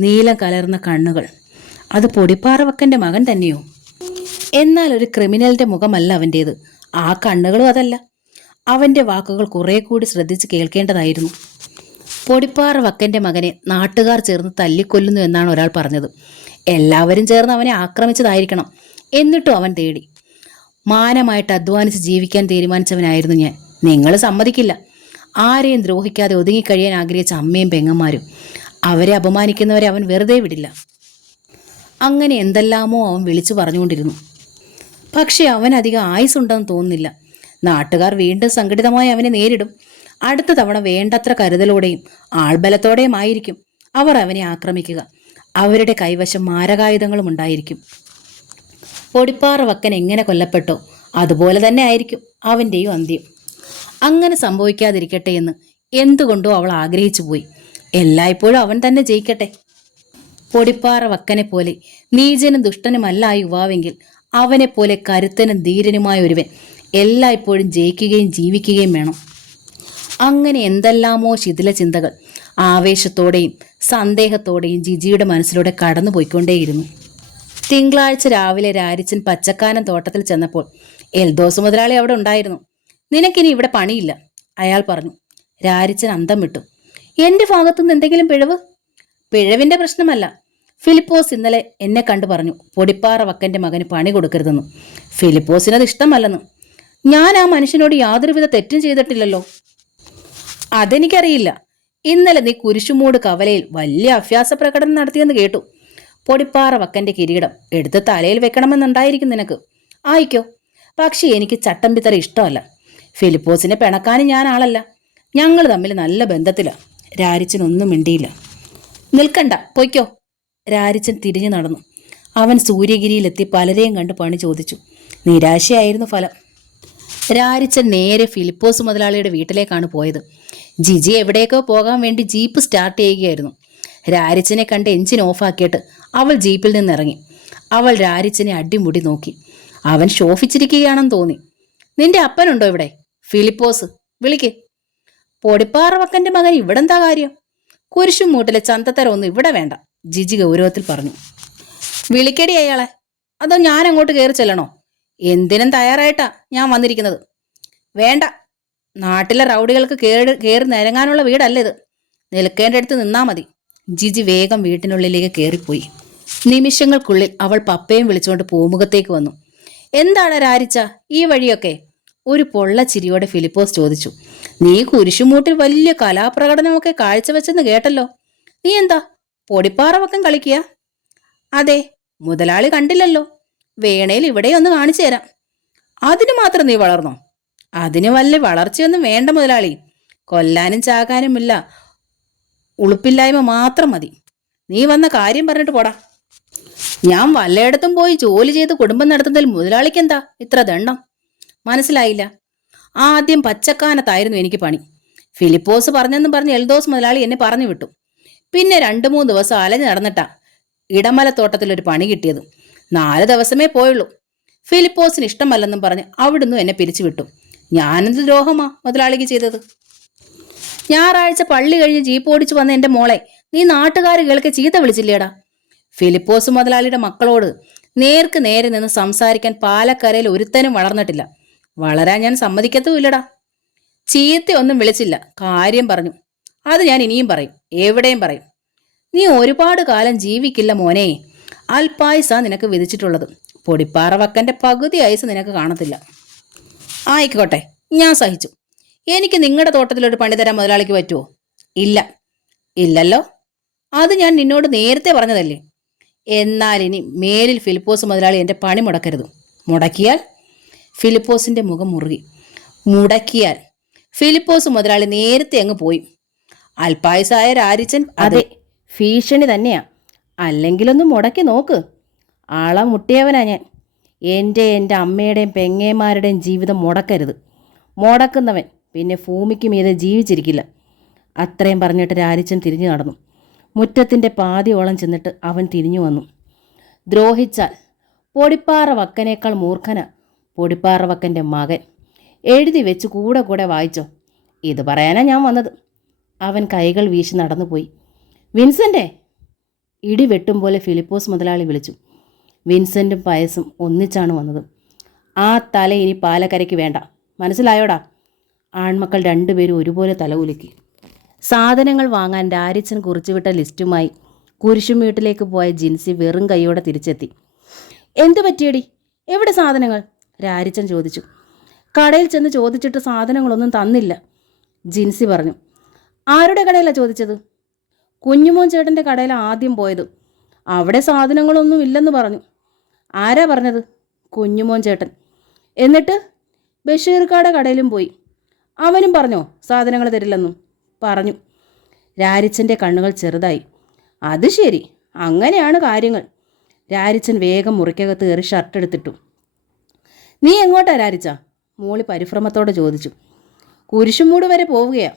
നീലം കലർന്ന കണ്ണുകൾ. അത് പൊടിപ്പാറ വക്കൻ്റെ മകൻ തന്നെയോ? എന്നാൽ ഒരു ക്രിമിനലിന്റെ മുഖമല്ല അവൻ്റേത്. ആ കണ്ണുകളും അതല്ല. അവൻ്റെ വാക്കുകൾ കുറെ കൂടി ശ്രദ്ധിച്ച് കേൾക്കേണ്ടതായിരുന്നു. പൊടിപ്പാറ വക്കൻ്റെ മകനെ നാട്ടുകാർ ചേർന്ന് തല്ലിക്കൊല്ലുന്നു എന്നാണ് ഒരാൾ പറഞ്ഞത്. എല്ലാവരും ചേർന്ന് അവനെ ആക്രമിച്ചതായിരിക്കണം. എന്നിട്ടും അവൻ തേടി. മാനമായിട്ട് അധ്വാനിച്ച് ജീവിക്കാൻ തീരുമാനിച്ചവനായിരുന്നു ഞാൻ. നിങ്ങൾ സമ്മതിക്കില്ല. ആരെയും ദ്രോഹിക്കാതെ ഒതുങ്ങിക്കഴിയാൻ ആഗ്രഹിച്ച അമ്മയും പെങ്ങന്മാരും. അവരെ അപമാനിക്കുന്നവരെ അവൻ വെറുതെ വിടില്ല. അങ്ങനെ എന്തെല്ലാമോ അവൻ വിളിച്ചു പറഞ്ഞുകൊണ്ടിരുന്നു. പക്ഷെ അവൻ അധികം ആയുസുണ്ടെന്ന് തോന്നുന്നില്ല. നാട്ടുകാർ വീണ്ടും സംഘടിതമായി അവനെ നേരിടും. അടുത്ത തവണ വേണ്ടത്ര കരുതലോടെയും ആൾബലത്തോടെയും ആയിരിക്കും അവർ അവനെ ആക്രമിക്കുക. അവരുടെ കൈവശം മാരകായുധങ്ങളും ഉണ്ടായിരിക്കും. പൊടിപ്പാറ വക്കൻ എങ്ങനെ കൊല്ലപ്പെട്ടോ അതുപോലെ തന്നെ ആയിരിക്കും അവൻ്റെയും അന്ത്യം. അങ്ങനെ സംഭവിക്കാതിരിക്കട്ടെ എന്ന് എന്തുകൊണ്ടോ അവൾ ആഗ്രഹിച്ചു പോയി. എല്ലായ്പ്പോഴും അവൻ തന്നെ ജയിക്കട്ടെ. പൊടിപ്പാറ വക്കനെ പോലെ നീചനും ദുഷ്ടനുമല്ല ആ യുവാവെങ്കിൽ അവനെപ്പോലെ കരുത്തനും ധീരനുമായ ഒരുവൻ എല്ലായ്പ്പോഴും ജയിക്കുകയും ജീവിക്കുകയും വേണം. അങ്ങനെ എന്തെല്ലാമോ ശിഥില ചിന്തകൾ ആവേശത്തോടെയും സന്ദേഹത്തോടെയും ജിജിയുടെ മനസ്സിലൂടെ കടന്നു പോയിക്കൊണ്ടേയിരുന്നു. തിങ്കളാഴ്ച രാവിലെ രാരിച്ചൻ പച്ചക്കാനം തോട്ടത്തിൽ ചെന്നപ്പോൾ എൽദോസ് മുതലാളി അവിടെ ഉണ്ടായിരുന്നു. നിനക്കിനി ഇവിടെ പണിയില്ല, അയാൾ പറഞ്ഞു. രാരിച്ചൻ അന്തം വിട്ടു. എൻ്റെ ഭാഗത്തുനിന്ന് എന്തെങ്കിലും പിഴവ്? പിഴവിൻ്റെ പ്രശ്നമല്ല. ഫിലിപ്പോസ് ഇന്നലെ എന്നെ കണ്ടു പറഞ്ഞു പൊടിപ്പാറ വക്കൻ്റെ മകന് പണി കൊടുക്കരുതെന്ന്. ഫിലിപ്പോസിനത് ഇഷ്ടമല്ലെന്ന്. ഞാൻ ആ മനുഷ്യനോട് യാതൊരുവിധ തെറ്റും ചെയ്തിട്ടില്ലല്ലോ. അതെനിക്കറിയില്ല. ഇന്നലെ നീ കുരിശുമൂട് കവലയിൽ വലിയ അഭ്യാസ പ്രകടനം നടത്തിയെന്ന് കേട്ടു. പൊടിപ്പാറ വക്കൻ്റെ കിരീടം എടുത്ത് തലയിൽ വെക്കണമെന്നുണ്ടായിരിക്കും നിനക്ക്. ആയിക്കോ. പക്ഷെ എനിക്ക് ചട്ടമ്പിത്തറ ഇഷ്ടമല്ല. ഫിലിപ്പോസിനെ പിണക്കാനും ഞാൻ ആളല്ല. ഞങ്ങൾ തമ്മിൽ നല്ല ബന്ധത്തിലാണ്. രാരിച്ചനൊന്നും മിണ്ടിയില്ല. നിൽക്കണ്ട, പൊയ്ക്കോ. രാരിച്ചൻ തിരിഞ്ഞു നടന്നു. അവൻ സൂര്യഗിരിയിലെത്തി പലരെയും കണ്ട് പണി ചോദിച്ചു. നിരാശയായിരുന്നു ഫലം. രാരിച്ചൻ നേരെ ഫിലിപ്പോസ് മുതലാളിയുടെ വീട്ടിലേക്കാണ് പോയത്. ജിജി എവിടേക്കോ പോകാൻ വേണ്ടി ജീപ്പ് സ്റ്റാർട്ട് ചെയ്യുകയായിരുന്നു. രാരിച്ചനെ കണ്ട് എഞ്ചിൻ ഓഫാക്കിയിട്ട് അവൾ ജീപ്പിൽ നിന്നിറങ്ങി. അവൾ രാരിച്ചനെ അടിമുടി നോക്കി. അവൻ ഷോഫിച്ചിരിക്കുകയാണെന്ന് തോന്നി. നിന്റെ അപ്പനുണ്ടോ ഇവിടെ? ഫിലിപ്പോസ്, വിളിക്ക്. പൊടിപ്പാറ വക്കൻ്റെ മകൻ ഇവിടെന്താ കാര്യം? കുരിശുമൂട്ടിലെ ചന്തത്തരൊന്നും ഇവിടെ വേണ്ട, ജിജി ഗൗരവത്തിൽ പറഞ്ഞു. വിളിക്കടി അയാളെ. അതോ ഞാൻ അങ്ങോട്ട് കയറി ചെല്ലണോ? എന്തിനും തയ്യാറായിട്ടാ ഞാൻ വന്നിരിക്കുന്നത്. വേണ്ട, നാട്ടിലെ റൗഡികൾക്ക് കയറി നിരങ്ങാനുള്ള വീടല്ല ഇത്. നിൽക്കേണ്ട അടുത്ത് നിന്നാ മതി. ജിജി വേഗം വീട്ടിനുള്ളിലേക്ക് കയറിപ്പോയി. നിമിഷങ്ങൾക്കുള്ളിൽ അവൾ പപ്പയും വിളിച്ചുകൊണ്ട് പൂമുഖത്തേക്ക് വന്നു. എന്താണ് രാരിച്ച ഈ വഴിയൊക്കെ? ഒരു പൊള്ള ചിരിയോടെ ഫിലിപ്പോസ് ചോദിച്ചു. നീ കുരിശുമൂട്ടിൽ വലിയ കലാപ്രകടനമൊക്കെ കാഴ്ചവെച്ചെന്ന് കേട്ടല്ലോ. നീ എന്താ പൊടിപ്പാറ വക്കം കളിക്കുക? അതെ, മുതലാളി കണ്ടില്ലല്ലോ. വേണേൽ ഇവിടെ ഒന്ന് കാണിച്ചു തരാം. അതിന് മാത്രം നീ വളർന്നോ? അതിന് വല്ല വളർച്ചയൊന്നും വേണ്ട മുതലാളി. കൊല്ലാനും ചാകാനുമില്ല, ഉളുപ്പില്ലായ്മ മാത്രം മതി. നീ വന്ന കാര്യം പറഞ്ഞിട്ട് പോടാ. ഞാൻ വല്ലയിടത്തും പോയി ജോലി ചെയ്ത് കുടുംബം നടത്തുന്നതിൽ മുതലാളിക്കെന്താ ഇത്ര ദണ്ണം? മനസ്സിലായില്ല. ആദ്യം പച്ചക്കാനത്തായിരുന്നു എനിക്ക് പണി. ഫിലിപ്പോസ് പറഞ്ഞെന്നും പറഞ്ഞ് എൽദോസ് മുതലാളി എന്നെ പറഞ്ഞു വിട്ടു. പിന്നെ 2-3 ദിവസം അലഞ്ഞു നടന്നിട്ടാ ഇടമലത്തോട്ടത്തിലൊരു പണി കിട്ടിയത്. 4 ദിവസമേ പോയുള്ളൂ. ഫിലിപ്പോസിന് ഇഷ്ടമല്ലെന്നും പറഞ്ഞ് അവിടുന്ന് എന്നെ പിരിച്ചുവിട്ടു. ഞാനെന്ത് ദ്രോഹമാ മുതലാളിക്ക് ചെയ്തത്? ഞായറാഴ്ച പള്ളി കഴിഞ്ഞ് ജീപ്പ് ഓടിച്ചു വന്ന എന്റെ മോളെ നീ നാട്ടുകാർ കേൾക്കെ ചീത്ത വിളിച്ചില്ലേടാ? ഫിലിപ്പോസ് മുതലാളിയുടെ മക്കളോട് നേർക്ക് നേരെ നിന്ന് സംസാരിക്കാൻ പാലക്കരയിൽ ഒരുത്തനും വളർന്നിട്ടില്ല. വളരാൻ ഞാൻ സമ്മതിക്കത്തുമില്ലടാ. ചീത്തയൊന്നും വിളിച്ചില്ല, കാര്യം പറഞ്ഞു. അത് ഞാൻ ഇനിയും പറയും, എവിടെയും പറയും. നീ ഒരുപാട് കാലം ജീവിക്കില്ല മോനെ. അൽപായുസാ നിനക്ക് വിധിച്ചിട്ടുള്ളത്. പൊടിപ്പാറ വക്കന്റെ പകുതി ആയുസ് നിനക്ക് കാണത്തില്ല. ആയിക്കോട്ടെ, ഞാൻ സഹിച്ചു. എനിക്ക് നിങ്ങളുടെ തോട്ടത്തിലൊരു പണി തരാൻ മുതലാളിക്ക് പറ്റുമോ? ഇല്ല. ഇല്ലല്ലോ, അത് ഞാൻ നിന്നോട് നേരത്തെ പറഞ്ഞതല്ലേ. എന്നാൽ ഇനി മേലിൽ ഫിലിപ്പോസ് മുതലാളി എൻ്റെ പണി മുടക്കരുത്. മുടക്കിയാൽ? ഫിലിപ്പോസിന്റെ മുഖം മുറുകി. മുടക്കിയാൽ ഫിലിപ്പോസ് മുതലാളി നേരത്തെ അങ്ങ് പോയി. അൽപായുസായ രാരിച്ചൻ അതെ ഭീഷണി തന്നെയാ. അല്ലെങ്കിലൊന്ന് മുടക്കി നോക്ക്. ആളെ മുട്ടിയവനാ ഞാൻ. എൻ്റെ അമ്മയുടെയും പെങ്ങന്മാരുടെയും ജീവിതം മുടക്കരുത്. മുടക്കുന്നവൻ പിന്നെ ഭൂമിക്ക് മീതെ ജീവിച്ചിരിക്കില്ല. അത്രയും പറഞ്ഞിട്ട് രാരിച്ചൻ തിരിഞ്ഞു നടന്നു. മുറ്റത്തിൻ്റെ പാതിയോളം ചെന്നിട്ട് അവൻ തിരിഞ്ഞു വന്നു. ദ്രോഹിച്ചാൽ പൊടിപ്പാറ വക്കനേക്കാൾ മൂർഖന പൊടിപ്പാറ വക്കൻ്റെ മകൻ. എഴുതി വെച്ച് കൂടെ കൂടെ വായിച്ചോ. ഇത് പറയാനാ ഞാൻ വന്നത്. അവൻ കൈകൾ വീശി നടന്നുപോയി. വിൻസെൻ്റെ! ഇടി വെട്ടും പോലെ ഫിലിപ്പോസ് മുതലാളി വിളിച്ചു. വിൻസെൻറ്റും പയസും ഒന്നിച്ചാണ് വന്നത്. ആ തല ഇനി പാലക്കരയ്ക്ക് വേണ്ട, മനസ്സിലായോടാ? ആൺമക്കൾ 2 പേരും ഒരുപോലെ തലകുലുക്കി. സാധനങ്ങൾ വാങ്ങാൻ രാരിച്ചൻ കുറിച്ചുവിട്ട ലിസ്റ്റുമായി കുരിശുമീട്ടിലേക്ക് പോയ ജിൻസി വെറും കൈയോടെ തിരിച്ചെത്തി. എന്തു പറ്റിയടി? എവിടെ സാധനങ്ങൾ? രാരിച്ചൻ ചോദിച്ചു. കടയിൽ ചെന്ന് ചോദിച്ചിട്ട് സാധനങ്ങളൊന്നും തന്നില്ല, ജിൻസി പറഞ്ഞു. ആരുടെ കടയിലാണ് ചോദിച്ചത്? കുഞ്ഞുമോൻ ചേട്ടൻ്റെ കടയിലാണ് ആദ്യം പോയത്. അവിടെ സാധനങ്ങളൊന്നും ഇല്ലെന്ന് പറഞ്ഞു. ആരാ പറഞ്ഞത്? കുഞ്ഞുമോൻ ചേട്ടൻ. എന്നിട്ട് ബഷീർക്കാടെ കടയിലും പോയി. അവനും പറഞ്ഞോ സാധനങ്ങൾ തരില്ലെന്നും? പറഞ്ഞു. രാരിച്ചൻ്റെ കണ്ണുകൾ ചെറുതായി. അത് ശരി, അങ്ങനെയാണ് കാര്യങ്ങൾ. രാരിച്ചൻ വേഗം മുറിക്കകത്ത് കയറി ഷർട്ട് എടുത്തിട്ടു. നീ എങ്ങോട്ടാ രാരിച്ച? മോളി പരിഭ്രമത്തോടെ ചോദിച്ചു. കുരിശുമൂട് വരെ പോവുകയാ.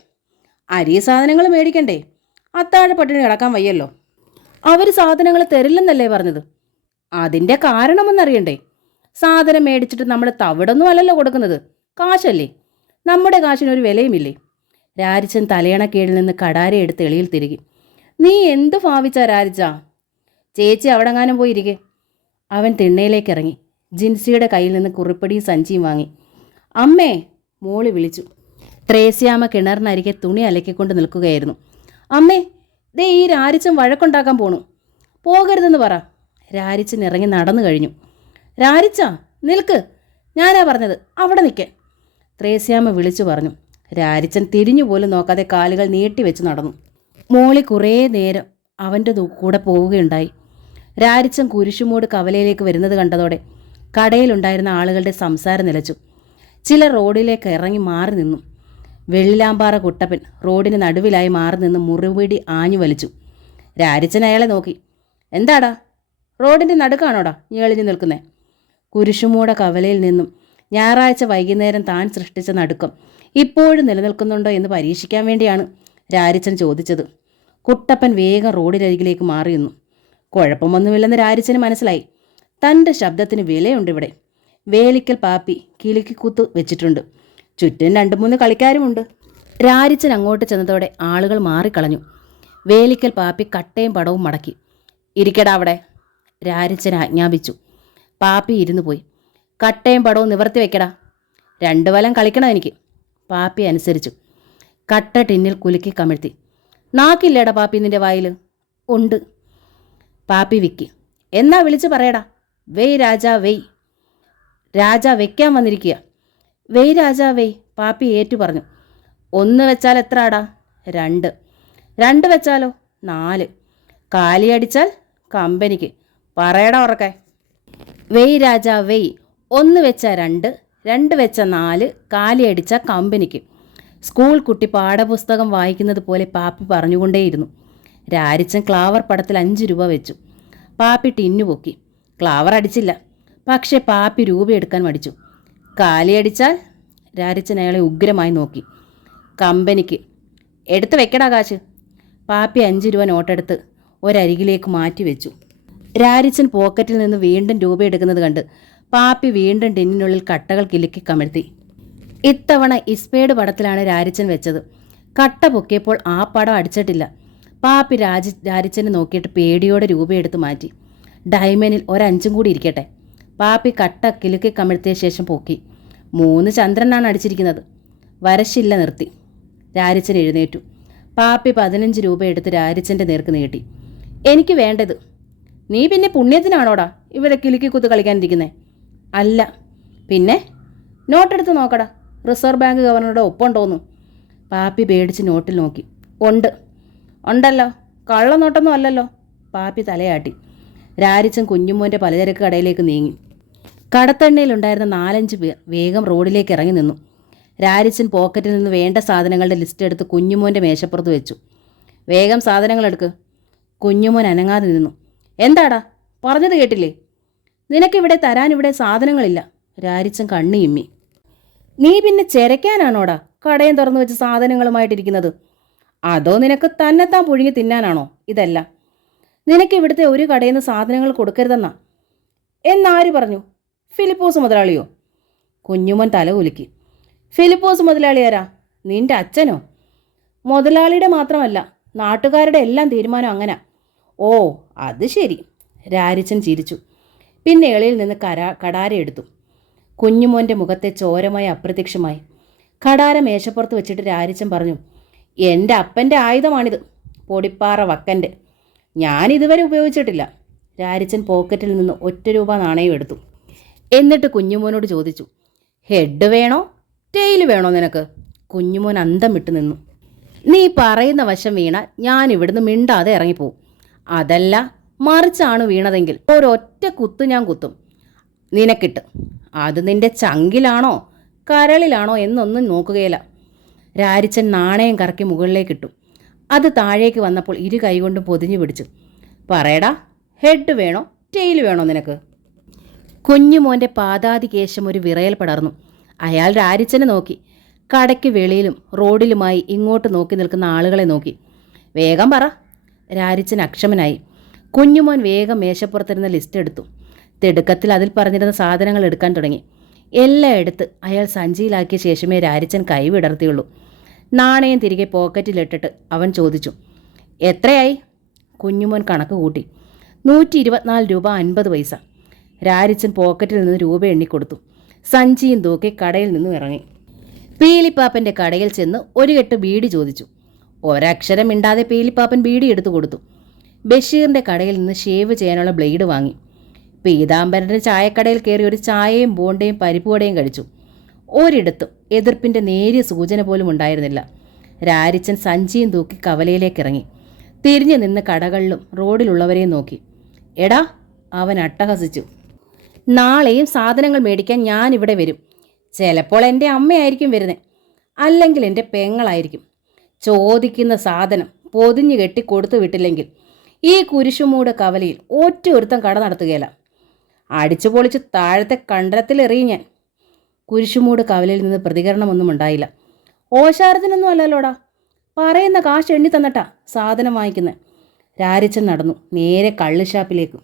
അരി സാധനങ്ങൾ മേടിക്കണ്ടേ? അത്താഴ പട്ടിണി കിടക്കാൻ വയ്യല്ലോ. അവർ സാധനങ്ങൾ തരില്ലെന്നല്ലേ പറഞ്ഞത്? അതിൻ്റെ കാരണമെന്നറിയണ്ടേ? സാധനം മേടിച്ചിട്ട് നമ്മൾ തവിടൊന്നും അല്ലല്ലോ കൊടുക്കുന്നത്, കാശല്ലേ. നമ്മുടെ കാശിനൊരു വിലയുമില്ലേ? രാരിച്ചൻ തലയണ കീഴിൽ നിന്ന് കടാര എടുത്ത് എളിയിൽ തിരികെ. നീ എന്തു ഭാവിച്ചാ രാരിച്ച? ചേച്ചി അവിടെങ്ങാനും പോയിരിക്കെ. അവൻ തിണ്ണയിലേക്ക് ഇറങ്ങി. ജിൻസിയുടെ കയ്യിൽ നിന്ന് കുറിപ്പടിയും സഞ്ചിയും വാങ്ങി. അമ്മേ! മോളി വിളിച്ചു. ത്രേസ്യാമ്മ കിണറിനരികെ തുണി അലക്കിക്കൊണ്ട് നിൽക്കുകയായിരുന്നു. അമ്മേ, ദേ ഈ രാരിച്ചൻ വഴക്കുണ്ടാക്കാൻ പോണു. പോകരുതെന്ന് പറ. രാരിച്ചൻ ഇറങ്ങി നടന്നു കഴിഞ്ഞു. രാരിച്ച നിൽക്ക്, ഞാനാ പറഞ്ഞത്, അവിടെ നിൽക്കാൻ. ത്രേസ്യാമ്മ വിളിച്ചു പറഞ്ഞു. രാരിച്ചൻ തിരിഞ്ഞുപോലും നോക്കാതെ കാലുകൾ നീട്ടിവെച്ച് നടന്നു. മോളി കുറേ നേരം അവൻ്റെ കൂടെ പോവുകയുണ്ടായി. രാരിച്ചൻ കുരിശുമൂട് കവലയിലേക്ക് വരുന്നത് കണ്ടതോടെ കടയിലുണ്ടായിരുന്ന ആളുകളുടെ സംസാരം നിലച്ചു. ചിലർ റോഡിലേക്ക് ഇറങ്ങി മാറി നിന്നു. വെള്ളിലാമ്പാറ കുട്ടപ്പൻ റോഡിന് നടുവിലായി മാറി നിന്ന് മുറിപിടി ആഞ്ഞു വലിച്ചു. രാരിച്ചൻ അയാളെ നോക്കി. എന്താടാ, റോഡിൻ്റെ നടുക്കാണോടാ നീ എളിഞ്ഞു നിൽക്കുന്നേ? കുരിശുമൂട കവലയിൽ നിന്നും ഞായറാഴ്ച വൈകുന്നേരം താൻ സൃഷ്ടിച്ച നടുക്കം ഇപ്പോഴും നിലനിൽക്കുന്നുണ്ടോ എന്ന് പരീക്ഷിക്കാൻ വേണ്ടിയാണ് രാരിച്ചൻ ചോദിച്ചത്. കുട്ടപ്പൻ വേഗം റോഡിനരികിലേക്ക് മാറിയിരുന്നു. കുഴപ്പമൊന്നുമില്ലെന്ന് രാരിച്ചന് മനസ്സിലായി. തൻ്റെ ശബ്ദത്തിന് വിലയുണ്ടിവിടെ. വേലിക്കൽ പാപ്പി കിലുക്കിക്കുത്ത് വെച്ചിട്ടുണ്ട്. ചുറ്റും 2-3 കളിക്കാരുമുണ്ട്. രാരിച്ചൻ അങ്ങോട്ട് ചെന്നതോടെ ആളുകൾ മാറിക്കളഞ്ഞു. വേലിക്കൽ പാപ്പി കട്ടയും പടവും മടക്കി. ഇരിക്കടാ അവിടെ, രാരിച്ചൻ ആജ്ഞാപിച്ചു. പാപ്പി ഇരുന്നു പോയി. കട്ടയും പടവും നിവർത്തി വെക്കടാ. 2 വലം കളിക്കണം എനിക്ക്. പാപ്പി അനുസരിച്ചു. കട്ട ടിന്നിൽ കുലുക്കി കമിഴ്ത്തി. നാക്കില്ലേടാ പാപ്പി നിന്റെ വായിൽ? ഉണ്ട്. പാപ്പി വിക്കി. എന്നാ വിളിച്ച് പറയടാ. വെയ് രാജാ വെയ്. രാജാ വെക്കാൻ വന്നിരിക്കുക. വെയ് രാജാ വെയ്. പാപ്പി ഏറ്റു പറഞ്ഞു. 1 വെച്ചാൽ എത്ര ആടാ? 2. 2 വെച്ചാലോ? 4. കാലിയടിച്ചാൽ കമ്പനിക്ക്. പറയടാ ഉറക്കെ. വെയ് രാജാ വെയ്. 1 വെച്ചാൽ 2, 2 വെച്ചാൽ 4, കാലിയടിച്ചാൽ കമ്പനിക്ക്. സ്കൂൾ കുട്ടി പാഠപുസ്തകം വായിക്കുന്നത് പോലെ പാപ്പി പറഞ്ഞുകൊണ്ടേയിരുന്നു. രാരിച്ചൻ ക്ലാവർ പടത്തിൽ 5 രൂപ വെച്ചു. പാപ്പി ടിന്നു പൊക്കി. ക്ലാവർ അടിച്ചില്ല. പക്ഷേ പാപ്പി രൂപ എടുക്കാൻ മടിച്ചു. കാലിയടിച്ചാൽ? രാരിച്ചൻ അയാളെ ഉഗ്രമായി നോക്കി. കമ്പനിക്ക്. എടുത്ത് വെക്കടാ കാശ്. പാപ്പി 5 രൂപ നോട്ടെടുത്ത് ഒരരികിലേക്ക് മാറ്റി വെച്ചു. രാരിച്ചൻ പോക്കറ്റിൽ നിന്ന് വീണ്ടും രൂപ എടുക്കുന്നത് കണ്ട് പാപ്പി വീണ്ടും ടിന്നിനുള്ളിൽ കട്ടകൾ കിലുക്കി കമഴ്ത്തി. ഇത്തവണ ഇസ്പേഡ് പടത്തിലാണ് രാരിച്ചൻ വെച്ചത്. കട്ട പൊക്കിയപ്പോൾ ആ പടം അടിച്ചിട്ടില്ല. പാപ്പി രാരിച്ചനെ നോക്കിയിട്ട് പേടിയോടെ രൂപയെടുത്ത് മാറ്റി. ഡയമണ്ടിൽ 1 കൂടി ഇരിക്കട്ടെ. പാപ്പി കട്ട കിലുക്കി കമഴ്ത്തിയ ശേഷം പൊക്കി. 3 ചന്ദ്രനാണ് അടിച്ചിരിക്കുന്നത്. വരശില്ല നിർത്തി. രാരിച്ചൻ എഴുന്നേറ്റു. പാപ്പി 15 രൂപ എടുത്ത് രാരിച്ചൻ്റെ നേർക്ക് നീട്ടി. എനിക്ക് വേണ്ടത്. നീ പിന്നെ പുണ്യത്തിനാണോടാ ഇവരെ കിലുക്കി കുത്ത് കളിക്കാനിരിക്കുന്നേ? അല്ല. പിന്നെ? നോട്ടെടുത്ത് നോക്കടാ. റിസർവ് ബാങ്ക് ഗവർണറുടെ ഒപ്പമുണ്ടോന്ന്. പാപ്പി പേടിച്ച് നോട്ടിൽ നോക്കി. ഉണ്ടല്ലോ. കള്ളനോട്ടൊന്നും അല്ലല്ലോ. പാപ്പി തലയാട്ടി. രാരിച്ചൻ കുഞ്ഞുമോൻ്റെ പലചരക്ക് കടയിലേക്ക് നീങ്ങി. കടത്തണ്ണയിലുണ്ടായിരുന്ന 4-5 പേർ വേഗം റോഡിലേക്ക് ഇറങ്ങി നിന്നു. രാരിച്ചൻ പോക്കറ്റിൽ നിന്ന് വേണ്ട സാധനങ്ങളുടെ ലിസ്റ്റ് എടുത്ത് കുഞ്ഞുമോൻ്റെ മേശപ്പുറത്ത് വെച്ചു. വേഗം സാധനങ്ങൾ എടുക്ക്. കുഞ്ഞുമോൻ അനങ്ങാതെ നിന്നു. എന്താടാ പറഞ്ഞത് കേട്ടില്ലേ? നിനക്കിവിടെ തരാനിവിടെ സാധനങ്ങളില്ല. രാരിച്ചൻ കണ്ണു ചിമ്മി. നീ പിന്നെ ചെരയ്ക്കാനാണോടാ കടയും തുറന്നു വെച്ച് സാധനങ്ങളുമായിട്ടിരിക്കുന്നത്? അതോ നിനക്ക് തന്നെത്താൻ പുഴുങ്ങി തിന്നാനാണോ ഇതല്ല? നിനക്ക് ഇവിടുത്തെ ഒരു കടയിൽ നിന്ന് സാധനങ്ങൾ കൊടുക്കരുതെന്നാ. എന്നാര് പറഞ്ഞു? ഫിലിപ്പോസ് മുതലാളിയോ? കുഞ്ഞുമോൻ തല കുലുക്കി. ഫിലിപ്പോസ് മുതലാളി ആരാ? നിന്റെ അച്ഛനോ? മുതലാളിയുടെ മാത്രമല്ല, നാട്ടുകാരുടെ എല്ലാം തീരുമാനം അങ്ങനെ. ഓ അത് ശരി. രാരിച്ചൻ ചിരിച്ചു. പിന്നെ എളിയിൽ നിന്ന് കടാര എടുത്തു. കുഞ്ഞുമോൻ്റെ മുഖത്തെ ചോരമായി അപ്രത്യക്ഷമായി. കടാര മേശപ്പുറത്ത് വെച്ചിട്ട് രാരിച്ചൻ പറഞ്ഞു. എൻ്റെ അപ്പൻ്റെ ആയുധമാണിത്. പൊടിപ്പാറ വക്കൻ്റെ. ഞാനിതുവരെ ഉപയോഗിച്ചിട്ടില്ല. രാരിച്ചൻ പോക്കറ്റിൽ നിന്ന് 1 രൂപ നാണയം എടുത്തു. എന്നിട്ട് കുഞ്ഞുമോനോട് ചോദിച്ചു. ഹെഡ് വേണോ ടെയിൽ വേണോ നിനക്ക്? കുഞ്ഞുമോൻ അന്തം വിട്ടു നിന്നു. നീ പറയുന്ന വശം വീണ ഞാൻ ഇവിടുന്ന് മിണ്ടാതെ ഇറങ്ങിപ്പോവും. അതല്ല മറിച്ചാണ് വീണതെങ്കിൽ ഒരൊറ്റ കുത്ത് ഞാൻ കുത്തും നിനക്കിട്ട്. അത് നിന്റെ ചങ്കിലാണോ കരളിലാണോ എന്നൊന്നും നോക്കുകയില്ല. രാരിച്ചൻ നാണയം കറക്കി മുകളിലേക്കിട്ടു. അത് താഴേക്ക് വന്നപ്പോൾ 2 കൈകൊണ്ടും പൊതിഞ്ഞു പിടിച്ചു. പറയടാ, ഹെഡ് വേണോ ടെയിൽ വേണോ നിനക്ക്? കുഞ്ഞുമോൻ്റെ പാതാതി കേശം ഒരു വിറയൽ പടർന്നു. അയാൾ രാരിച്ചനെ നോക്കി. കടയ്ക്ക് വെളിയിലും റോഡിലുമായി ഇങ്ങോട്ട് നോക്കി നിൽക്കുന്ന ആളുകളെ നോക്കി. വേഗം പറ. രാരിച്ചൻ അക്ഷമനായി. കുഞ്ഞുമോൻ വേഗം മേശപ്പുറത്തിരുന്ന ലിസ്റ്റ് എടുത്തു. തിടുക്കത്തിൽ അതിൽ പറഞ്ഞിരുന്ന സാധനങ്ങൾ എടുക്കാൻ തുടങ്ങി. എല്ലാം എടുത്ത് അയാൾ സഞ്ചിയിലാക്കിയ ശേഷമേ രാരിച്ചൻ കൈ വിടർത്തിയുള്ളൂ. നാണയം തിരികെ പോക്കറ്റിലിട്ടിട്ട് അവൻ ചോദിച്ചു. എത്രയായി? കുഞ്ഞുമോൻ കണക്ക് കൂട്ടി. 124 രൂപ 50 പൈസ. രാരിച്ചൻ പോക്കറ്റിൽ നിന്ന് രൂപ എണ്ണിക്കൊടുത്തു. സഞ്ചിയും തൂക്കി കടയിൽ നിന്നും ഇറങ്ങി. പീലിപ്പാപ്പൻ്റെ കടയിൽ ചെന്ന് 1 കെട്ട് ബീഡി ചോദിച്ചു. ഒരക്ഷരം മിണ്ടാതെ പീലിപ്പാപ്പൻ ബീഡി എടുത്തു കൊടുത്തു. ബഷീറിൻ്റെ കടയിൽ നിന്ന് ഷേവ് ചെയ്യാനുള്ള ബ്ലേഡ് വാങ്ങി. പീതാംബരൻ്റെ ചായക്കടയിൽ കയറി ഒരു ചായയും ബോണ്ടയും പരിപ്പുവടയും കഴിച്ചു. ഒരിടത്തും എതിർപ്പിൻ്റെ നേരിയ സൂചന പോലും ഉണ്ടായിരുന്നില്ല. രാരിച്ചൻ സഞ്ചിയും തൂക്കി കവലയിലേക്ക് ഇറങ്ങി. തിരിഞ്ഞു നിന്ന് കടകളിലും റോഡിലുള്ളവരെയും നോക്കി. എടാ, അവൻ അട്ടഹസിച്ചു. നാളെയും സാധനങ്ങൾ മേടിക്കാൻ ഞാനിവിടെ വരും. ചിലപ്പോൾ എൻ്റെ അമ്മയായിരിക്കും വരുന്നത്, അല്ലെങ്കിൽ എൻ്റെ പെങ്ങളായിരിക്കും. ചോദിക്കുന്ന സാധനം പൊതിഞ്ഞു കെട്ടി കൊടുത്തു വിട്ടില്ലെങ്കിൽ ഈ കുരിശുമൂട് കവലയിൽ ഒറ്റൊരുത്തം കട നടത്തുകയില്ല. അടിച്ചു പൊളിച്ച് താഴത്തെ കണ്ടത്തിലെറിയും ഞാൻ. കുരിശുമൂട് കവലയിൽ നിന്ന് പ്രതികരണമൊന്നും ഉണ്ടായില്ല. ഓശാരത്തിനൊന്നും അല്ലല്ലോടാ, പറയുന്ന കാശ് എണ്ണി തന്നിട്ടാ സാധനം വാങ്ങിക്കുന്നത്. രാരിച്ചൻ നടന്നു നേരെ കള്ളുഷാപ്പിലേക്ക്.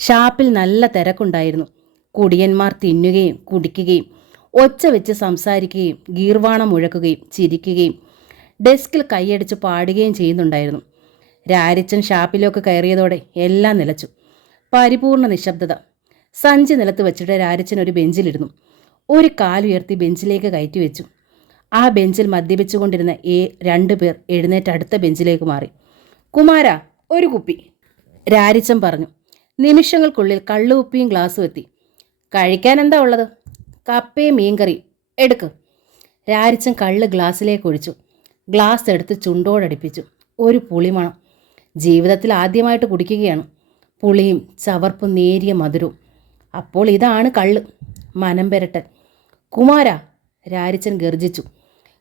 ഷാപ്പിൽ നല്ല തിരക്കുണ്ടായിരുന്നു. കുടിയന്മാർ തിന്നുകയും കുടിക്കുകയും ഒച്ച വെച്ച് സംസാരിക്കുകയും ഗീർവാണം മുഴക്കുകയും ചിരിക്കുകയും ഡെസ്കിൽ കൈയടിച്ച് പാടുകയും ചെയ്യുന്നുണ്ടായിരുന്നു. രാരിച്ചൻ ഷാപ്പിലേക്ക് കയറിയതോടെ എല്ലാം നിലച്ചു. പരിപൂർണ നിശബ്ദത. സഞ്ചി നിലത്ത് വെച്ചിട്ട് രാരിച്ചൻ ഒരു ബെഞ്ചിലിരുന്നു. ഒരു കാലുയർത്തി ബെഞ്ചിലേക്ക് കയറ്റി വെച്ചു. ആ ബെഞ്ചിൽ മദ്യപിച്ചുകൊണ്ടിരുന്ന 2 പേർ എഴുന്നേറ്റ് അടുത്ത ബെഞ്ചിലേക്ക് മാറി. കുമാര, ഒരു കുപ്പി. രാരിച്ചൻ പറഞ്ഞു. നിമിഷങ്ങൾക്കുള്ളിൽ കള്ളുകുപ്പിയും ഗ്ലാസ്സും എത്തി. കഴിക്കാൻ എന്താ ഉള്ളത്? കപ്പയും മീൻകറിയും. എടുക്ക്. രാരിച്ചൻ കള്ള് ഗ്ലാസ്സിലേക്ക് ഒഴിച്ചു. ഗ്ലാസ് എടുത്ത് ചുണ്ടോടടുപ്പിച്ചു. ഒരു പുളിമണം. ജീവിതത്തിൽ ആദ്യമായിട്ട് കുടിക്കുകയാണ്. പുളിയും ചവർപ്പും നേരിയ മധുരവും. അപ്പോൾ ഇതാണ് കള്ള്. മനം പെരട്ടൻ. കുമാര! രാരിച്ചൻ ഗർജിച്ചു.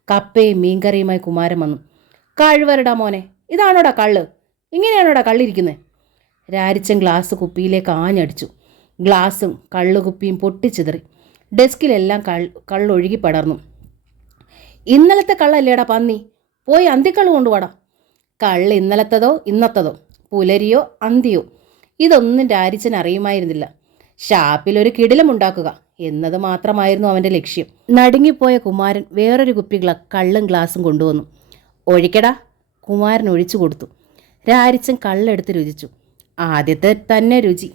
കപ്പയും മീൻകറിയുമായി കുമാരൻ വന്നു. കഴിവരടാ മോനെ, ഇതാണോടാ കള്ള്? ഇങ്ങനെയാണോടാ കള്ളിരിക്കുന്നത്? രാരിച്ചൻ ഗ്ലാസ് കുപ്പിയിലേക്ക് ആഞ്ഞടിച്ചു. ഗ്ലാസും കള്ളുകുപ്പിയും പൊട്ടിച്ചിതറി. ഡെസ്കിലെല്ലാം കള്ളൊഴുകി പടർന്നു. ഇന്നലത്തെ കള്ളല്ലേടാ പന്നി, പോയി അന്തിക്കള്ള് കൊണ്ടുപോടാ. കള്ള് ഇന്നലത്തതോ ഇന്നത്തതോ, പുലരിയോ അന്തിയോ, ഇതൊന്നും രാരിച്ചൻ അറിയുമായിരുന്നില്ല. ഷാപ്പിലൊരു കിടിലമുണ്ടാക്കുക എന്നത് മാത്രമായിരുന്നു അവൻ്റെ ലക്ഷ്യം. നടുങ്ങിപ്പോയ കുമാരൻ വേറൊരു കുപ്പി കള്ളും ഗ്ലാസും കൊണ്ടുവന്നു. ഒഴിക്കടാ. കുമാരൻ ഒഴിച്ചു കൊടുത്തു. രാരിച്ചൻ കള്ളെടുത്ത് രുചിച്ചു. ആദ്യത്തെ തന്നെ രുചി.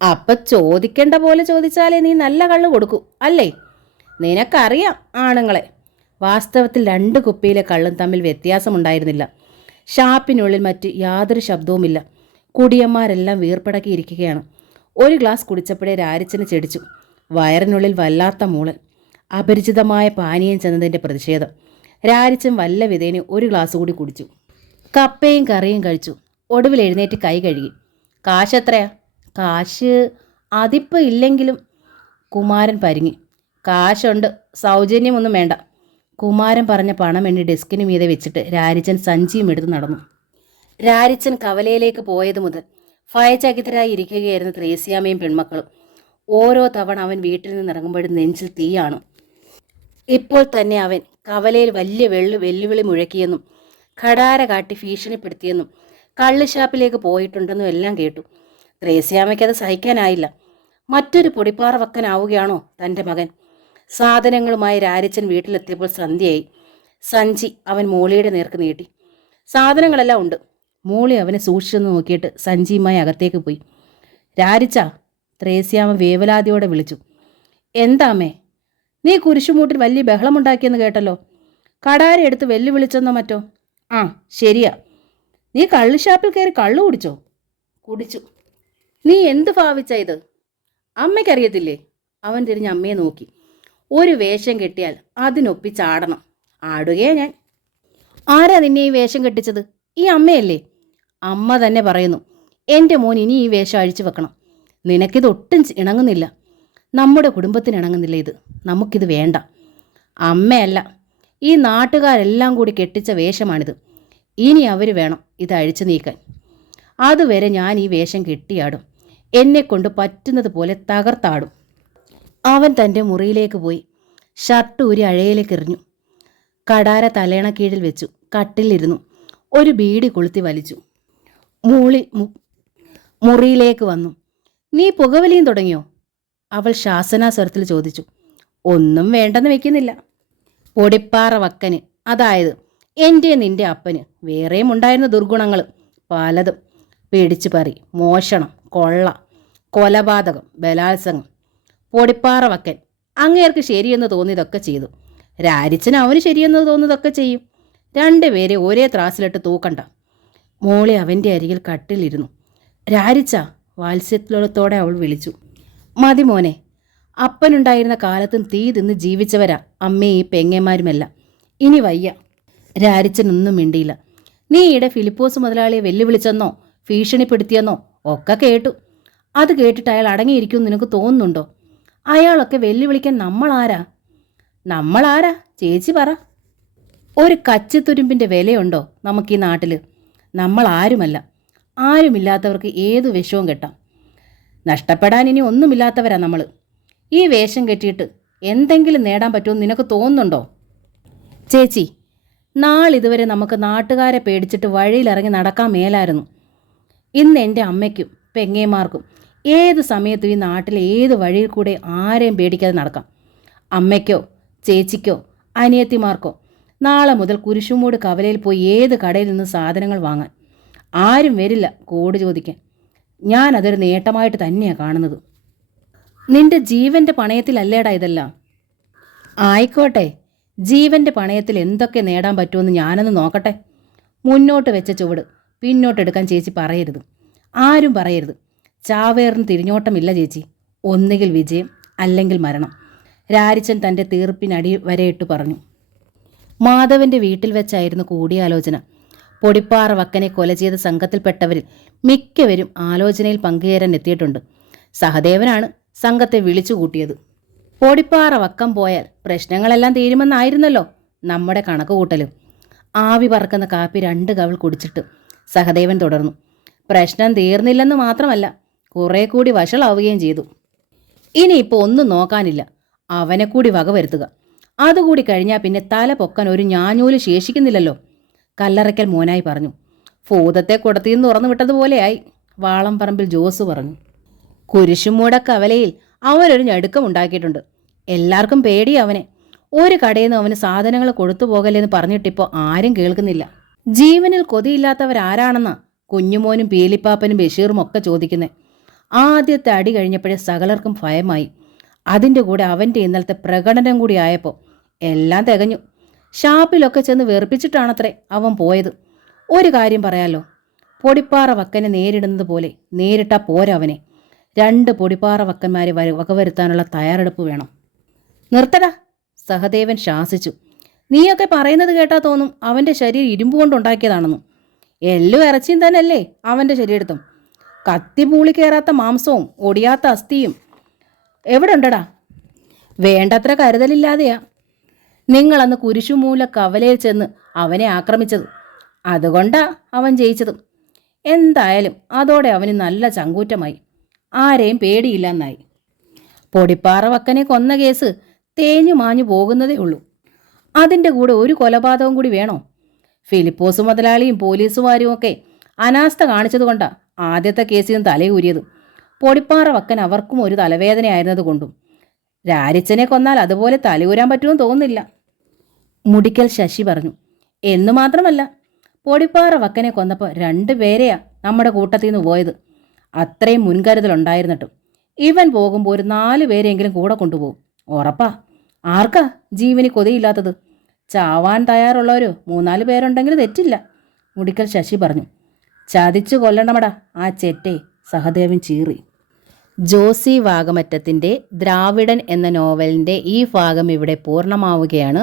അപ്പം ചോദിക്കേണ്ട പോലെ ചോദിച്ചാലേ നീ നല്ല കള്ള് കൊടുക്കൂ അല്ലേ? നിനക്കറിയാം ആണുങ്ങളെ. വാസ്തവത്തിൽ 2 കുപ്പിയിലെ കള്ളും തമ്മിൽ വ്യത്യാസമുണ്ടായിരുന്നില്ല. ഷാപ്പിനുള്ളിൽ മറ്റ് യാതൊരു ശബ്ദവുമില്ല. കുടിയന്മാരെല്ലാം വീർപ്പടക്കിയിരിക്കുകയാണ്. ഒരു ഗ്ലാസ് കുടിച്ചപ്പോഴേ രാരിച്ചന് ചെടിച്ചു. വയറിനുള്ളിൽ വല്ലാത്ത മൂളൽ. അപരിചിതമായ പാനീയം ചെന്നതിൻ്റെ പ്രതിഷേധം. രാരിച്ചൻ വല്ല വിധേന ഒരു ഗ്ലാസ് കൂടി കുടിച്ചു. കപ്പയും കറിയും കഴിച്ചു. ഒടുവിൽ എഴുന്നേറ്റ് കൈ കഴുകി. കാശ് എത്രയാ? കാശ് അതിപ്പോൾ ഇല്ലെങ്കിലും. കുമാരൻ പരിങ്ങി. കാശുണ്ട്, സൗജന്യമൊന്നും വേണ്ട. കുമാരൻ പറഞ്ഞ പണം എണ്ണി ഡെസ്കിന് മീതെ വെച്ചിട്ട് രാരിച്ചൻ സഞ്ചിയും എടുത്ത് നടന്നു. രാരിച്ചൻ കവലയിലേക്ക് പോയത് മുതൽ ഭയചകിതരായി ഇരിക്കുകയായിരുന്നു ത്രേസ്യാമ്മയും പെൺമക്കളും. ഓരോ തവണ അവൻ വീട്ടിൽ നിന്ന് ഇറങ്ങുമ്പോഴും നെഞ്ചിൽ തീയാണ്. ഇപ്പോൾ തന്നെ അവൻ കവലയിൽ വലിയ വെല്ലുവിളി മുഴക്കിയെന്നും ഖടാര കാട്ടി ഭീഷണിപ്പെടുത്തിയെന്നും കള്ളുഷാപ്പിലേക്ക് പോയിട്ടുണ്ടെന്നും എല്ലാം കേട്ടു. ത്രേസ്യാമ്മയ്ക്കത് സഹിക്കാനായില്ല. മറ്റൊരു പൊടിപ്പാറ വക്കനാവുകയാണോ തൻ്റെ മകൻ? സാധനങ്ങളുമായി രാരിച്ചൻ വീട്ടിലെത്തിയപ്പോൾ സന്ധ്യയായി. സഞ്ചി അവൻ മോളിയുടെ നേർക്ക് നീട്ടി. സാധനങ്ങളെല്ലാം ഉണ്ട്. മോളി അവനെ സൂക്ഷിച്ചെന്ന് നോക്കിയിട്ട് സഞ്ചിയുമായി അകത്തേക്ക് പോയി. രാരിച്ച! ത്രേസ്യാമ്മ വേവലാതിയോടെ വിളിച്ചു. എന്താമ്മേ? നീ കുരിശുമൂട്ടിൽ വലിയ ബഹളമുണ്ടാക്കിയെന്ന് കേട്ടല്ലോ. കടാര എടുത്ത് വെല്ലുവിളിച്ചെന്നോ മറ്റോ? ആ, ശരിയാ. നീ കള്ളുഷാപ്പിൽ കയറി കള്ളു കുടിച്ചോ? കുടിച്ചു. നീ എന്ത് ഭാവിച്ച ഇത്? അമ്മയ്ക്കറിയത്തില്ലേ? അവൻ തിരിഞ്ഞ് അമ്മയെ നോക്കി. ഒരു വേഷം കെട്ടിയാൽ അതിനൊപ്പിച്ചാടണം. ആടുകയാ ഞാൻ. ആരാ നിന്നെ ഈ വേഷം കെട്ടിച്ചത്? ഈ അമ്മയല്ലേ? അമ്മ തന്നെ പറയുന്നു എൻ്റെ മോൻ ഇനി ഈ വേഷം അഴിച്ചു വെക്കണം. നിനക്കിതൊട്ടും ഇണങ്ങുന്നില്ല. നമ്മുടെ കുടുംബത്തിന് ഇണങ്ങുന്നില്ല ഇത്. നമുക്കിത് വേണ്ട. അമ്മയല്ല, ഈ നാട്ടുകാരെല്ലാം കൂടി കെട്ടിച്ച വേഷമാണിത്. ഇനി അവർ വേണം ഇത് അഴിച്ചു നീക്കാൻ. അതുവരെ ഞാൻ ഈ വേഷം കെട്ടിയാടും. എന്നെക്കൊണ്ട് പറ്റുന്നത് പോലെ തകർത്താടും. അവൻ തൻ്റെ മുറിയിലേക്ക് പോയി. ഷർട്ട് ഊരി അഴയിലേക്ക് എറിഞ്ഞു. കടാര തലേണ കീഴിൽ വെച്ചു. കട്ടിലിരുന്നു. ഒരു ബീഡി കൊളുത്തി വലിച്ചു. മുറിയിലേക്ക് വന്നു. നീ പുകവലിയും തുടങ്ങിയോ? അവൾ ശാസനാസ്വരത്തിൽ ചോദിച്ചു. ഒന്നും വേണ്ടെന്ന് വെക്കുന്നില്ല. പൊടിപ്പാറ വക്കന്, അതായത് എൻ്റെ നിൻ്റെ അപ്പന് വേറെയും ഉണ്ടായിരുന്ന ദുർഗുണങ്ങൾ പലതും. പിടിച്ചുപറി, മോഷണം, കൊള്ള, കൊലപാതകം, ബലാത്സംഗം. പൊടിപ്പാറ വക്കൻ അങ്ങേർക്ക് ശരിയെന്ന് തോന്നിയതൊക്കെ ചെയ്തു. രാരിച്ചൻ അവന് ശരിയെന്ന് തോന്നിയതൊക്കെ ചെയ്യും. 2 പേരെ ഒരേ ത്രാസിലിട്ട് തൂക്കണ്ട. മോളി അവൻ്റെ അരികിൽ കട്ടിലിരുന്നു. രാരിച്ച! വാത്സല്യത്തോടെ അവൾ വിളിച്ചു. മതി മോനെ. അപ്പനുണ്ടായിരുന്ന കാലത്തും തീ തിന്ന് ജീവിച്ചവരാ അമ്മയും പെങ്ങന്മാരുമെല്ലാം. ഇനി വയ്യ. രാരിച്ചനൊന്നും മിണ്ടിയില്ല. നീ ഈടെ ഫിലിപ്പോസ് മുതലാളിയെ വെല്ലുവിളിച്ചെന്നോ ഭീഷണിപ്പെടുത്തിയെന്നോ ഒക്കെ കേട്ടു. അത് കേട്ടിട്ട് അയാൾ അടങ്ങിയിരിക്കുമെന്ന് നിനക്ക് തോന്നുന്നുണ്ടോ? അയാളൊക്കെ വെല്ലുവിളിക്കാൻ നമ്മളാരാ ചേച്ചി പറ. ഒരു കച്ചിത്തുരുമ്പിൻ്റെ വിലയുണ്ടോ നമുക്കീ നാട്ടിൽ? നമ്മൾ ആരുമല്ല. ആരുമില്ലാത്തവർക്ക് ഏതു വിഷവും കെട്ടാം. നഷ്ടപ്പെടാൻ ഇനി ഒന്നുമില്ലാത്തവരാ നമ്മൾ. ഈ വേഷം കെട്ടിയിട്ട് എന്തെങ്കിലും നേടാൻ പറ്റുമെന്ന് നിനക്ക് തോന്നുന്നുണ്ടോ? ചേച്ചി, നാളിതുവരെ നമുക്ക് നാട്ടുകാരെ പേടിച്ചിട്ട് വഴിയിലിറങ്ങി നടക്കാൻ മേലായിരുന്നു. ഇന്ന് എൻ്റെ അമ്മയ്ക്കും പെങ്ങേമാർക്കും ഏത് സമയത്തും ഈ നാട്ടിലെ ഏത് വഴിയിൽ കൂടെ ആരെയും പേടിക്കാതെ നടക്കാം. അമ്മയ്ക്കോ ചേച്ചിക്കോ അനിയത്തിമാർക്കോ നാളെ മുതൽ കുരിശുമൂട് കവലയിൽ പോയി ഏത് കടയിൽ നിന്ന് സാധനങ്ങൾ വാങ്ങാൻ. ആരും വരില്ല കോഡ് ചോദിക്കാൻ. ഞാനതൊരു നേട്ടമായിട്ട് തന്നെയാണ് കാണുന്നത്. നിന്റെ ജീവൻ്റെ പണയത്തിലല്ലേടാ ഇതെല്ലാം? ആയിക്കോട്ടെ, ജീവൻ്റെ പണയത്തിൽ എന്തൊക്കെ നേടാൻ പറ്റുമെന്ന് ഞാനൊന്ന് നോക്കട്ടെ. മുന്നോട്ട് വെച്ച ചുവട് പിന്നോട്ടെടുക്കാൻ ചേച്ചി പറയരുത്. ആരും പറയരുത്. ചാവേറിന് തിരിഞ്ഞോട്ടമില്ല ചേച്ചി. ഒന്നുകിൽ വിജയം, അല്ലെങ്കിൽ മരണം. രാരിച്ചൻ തൻ്റെ തീർപ്പിനടി വരെയിട്ട് പറഞ്ഞു. മാധവൻ്റെ വീട്ടിൽ വെച്ചായിരുന്നു കൂടിയാലോചന. പൊടിപ്പാറ വക്കനെ കൊല ചെയ്ത സംഘത്തിൽപ്പെട്ടവരിൽ മിക്കവരും ആലോചനയിൽ പങ്കുചേരാൻ എത്തിയിട്ടുണ്ട്. സഹദേവനാണ് സംഘത്തെ വിളിച്ചു കൂട്ടിയത്. പൊടിപ്പാറ വക്കം പോയാൽ പ്രശ്നങ്ങളെല്ലാം തീരുമെന്നായിരുന്നല്ലോ നമ്മുടെ കണക്കുകൂട്ടൽ. ആവി പറക്കുന്ന കാപ്പി 2 കവിൾ കുടിച്ചിട്ട് സഹദേവൻ തുടർന്നു. പ്രശ്നം തീർന്നില്ലെന്ന് മാത്രമല്ല, കുറേ കൂടി വഷളാവുകയും ചെയ്തു. ഇനിയിപ്പോൾ ഒന്നും നോക്കാനില്ല. അവനെ കൂടി വകവരുത്തുക. അതുകൂടി കഴിഞ്ഞാൽ പിന്നെ തല പൊക്കാൻ ഒരു ഞാഞ്ഞൂല് ശേഷിക്കുന്നില്ലല്ലോ, കല്ലറയ്ക്കൽ മോനായി പറഞ്ഞു. ഭൂതത്തെ കുടത്തിന്ന് തുറന്നു വിട്ടതുപോലെയായി, വാളംപറമ്പിൽ ജോസ് പറഞ്ഞു. കുരിശുമൂട കവലയിൽ അവനൊരു ഞടുക്കമുണ്ടാക്കിയിട്ടുണ്ട്. എല്ലാവർക്കും പേടി അവനെ. ഒരു കടയിൽ നിന്ന് അവന് സാധനങ്ങൾ കൊടുത്തു പോകല്ലെന്ന് പറഞ്ഞിട്ടിപ്പോൾ ആരും കേൾക്കുന്നില്ല. ജീവനിൽ കൊതിയില്ലാത്തവരാരാണെന്നാ കുഞ്ഞുമോനും പീലിപ്പാപ്പനും ബഷീറും ഒക്കെ ചോദിക്കുന്നത്. ആദ്യത്തെ അടി കഴിഞ്ഞപ്പോഴേ സകലർക്കും ഭയമായി. അതിൻ്റെ കൂടെ അവൻ്റെ ഇന്നലത്തെ പ്രകടനം കൂടി ആയപ്പോൾ എല്ലാം തികഞ്ഞു. ഷാപ്പിലൊക്കെ ചെന്ന് വെറുപ്പിച്ചിട്ടാണത്രേ അവൻ പോയത്. ഒരു കാര്യം പറയാലോ, പൊടിപ്പാറ വക്കനെ നേരിടുന്നത് പോലെ നേരിട്ടാ പോരാ അവനെ. 2 പൊടിപ്പാറ വക്കന്മാരെ വകവരുത്താനുള്ള തയ്യാറെടുപ്പ് വേണം. നിർത്തടാ, സഹദേവൻ ശാസിച്ചു. നീയൊക്കെ പറയുന്നത് കേട്ടാ തോന്നും അവൻ്റെ ശരീരം ഇരുമ്പ് കൊണ്ടുണ്ടാക്കിയതാണെന്നും. എല്ലും ഇറച്ചിയും തന്നെയല്ലേ അവൻ്റെ ശരീരത്തും. കത്തി പൂളി കയറാത്ത മാംസവും ഒടിയാത്ത അസ്ഥിയും എവിടെ ഉണ്ടടാ? വേണ്ടത്ര കരുതലില്ലാതെയാ നിങ്ങളന്ന് കുരിശുമൂല കവലയിൽ ചെന്ന് അവനെ ആക്രമിച്ചത്. അതുകൊണ്ടാ അവൻ ജയിച്ചത്. എന്തായാലും അതോടെ അവന് നല്ല ചങ്കൂറ്റമായി. ആരെയും പേടിയില്ലെന്നായി. പൊടിപ്പാറ വക്കനെ കൊന്ന കേസ് തേഞ്ഞു മാഞ്ഞു പോകുന്നതേ ഉള്ളൂ. അതിൻ്റെ കൂടെ ഒരു കൊലപാതകം കൂടി വേണോ? ഫിലിപ്പോസ് മുതലാളിയും പോലീസുകാരും ഒക്കെ അനാസ്ഥ കാണിച്ചതുകൊണ്ടാ ആദ്യത്തെ കേസിൽ നിന്ന് തലയൂരിയത്. പൊടിപ്പാറ വക്കൻ അവർക്കും ഒരു തലവേദനയായിരുന്നത് കൊണ്ടും. രാരിച്ചനെ കൊന്നാൽ അതുപോലെ തലയൂരാൻ പറ്റുമെന്ന് തോന്നുന്നില്ല, മുടിക്കൽ ശശി പറഞ്ഞു. എന്നു മാത്രമല്ല, പൊടിപ്പാറ വക്കനെ കൊന്നപ്പോൾ 2 പേരെയാ നമ്മുടെ കൂട്ടത്തിൽ നിന്ന് പോയത്. അത്രയും മുൻകരുതലുണ്ടായിരുന്നിട്ടും ഇവൻ പോകുമ്പോൾ ഒരു 4 പേരെങ്കിലും കൂടെ കൊണ്ടുപോകും. ഉറപ്പാ. ആർക്കാ ജീവന് കൊതിയില്ലാത്തത്? ചാവാൻ തയ്യാറുള്ളവരോ 3-4 പേരുണ്ടെങ്കിൽ തെറ്റില്ല, മുടിക്കൽ ശശി പറഞ്ഞു. ചതിച്ചു കൊല്ലണമടാ ആ ചെറ്റെ, സഹദേവൻ ചീറി. ജോസി വാഗമറ്റത്തിൻ്റെ ദ്രാവിഡൻ എന്ന നോവലിൻ്റെ ഈ ഭാഗം ഇവിടെ പൂർണ്ണമാവുകയാണ്.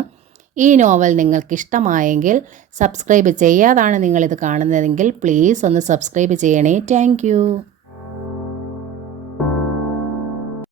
ഈ നോവൽ നിങ്ങൾക്കിഷ്ടമായെങ്കിൽ സബ്സ്ക്രൈബ് ചെയ്യാതാണ് നിങ്ങളിത് കാണുന്നതെങ്കിൽ പ്ലീസ് ഒന്ന് സബ്സ്ക്രൈബ് ചെയ്യണേ. താങ്ക്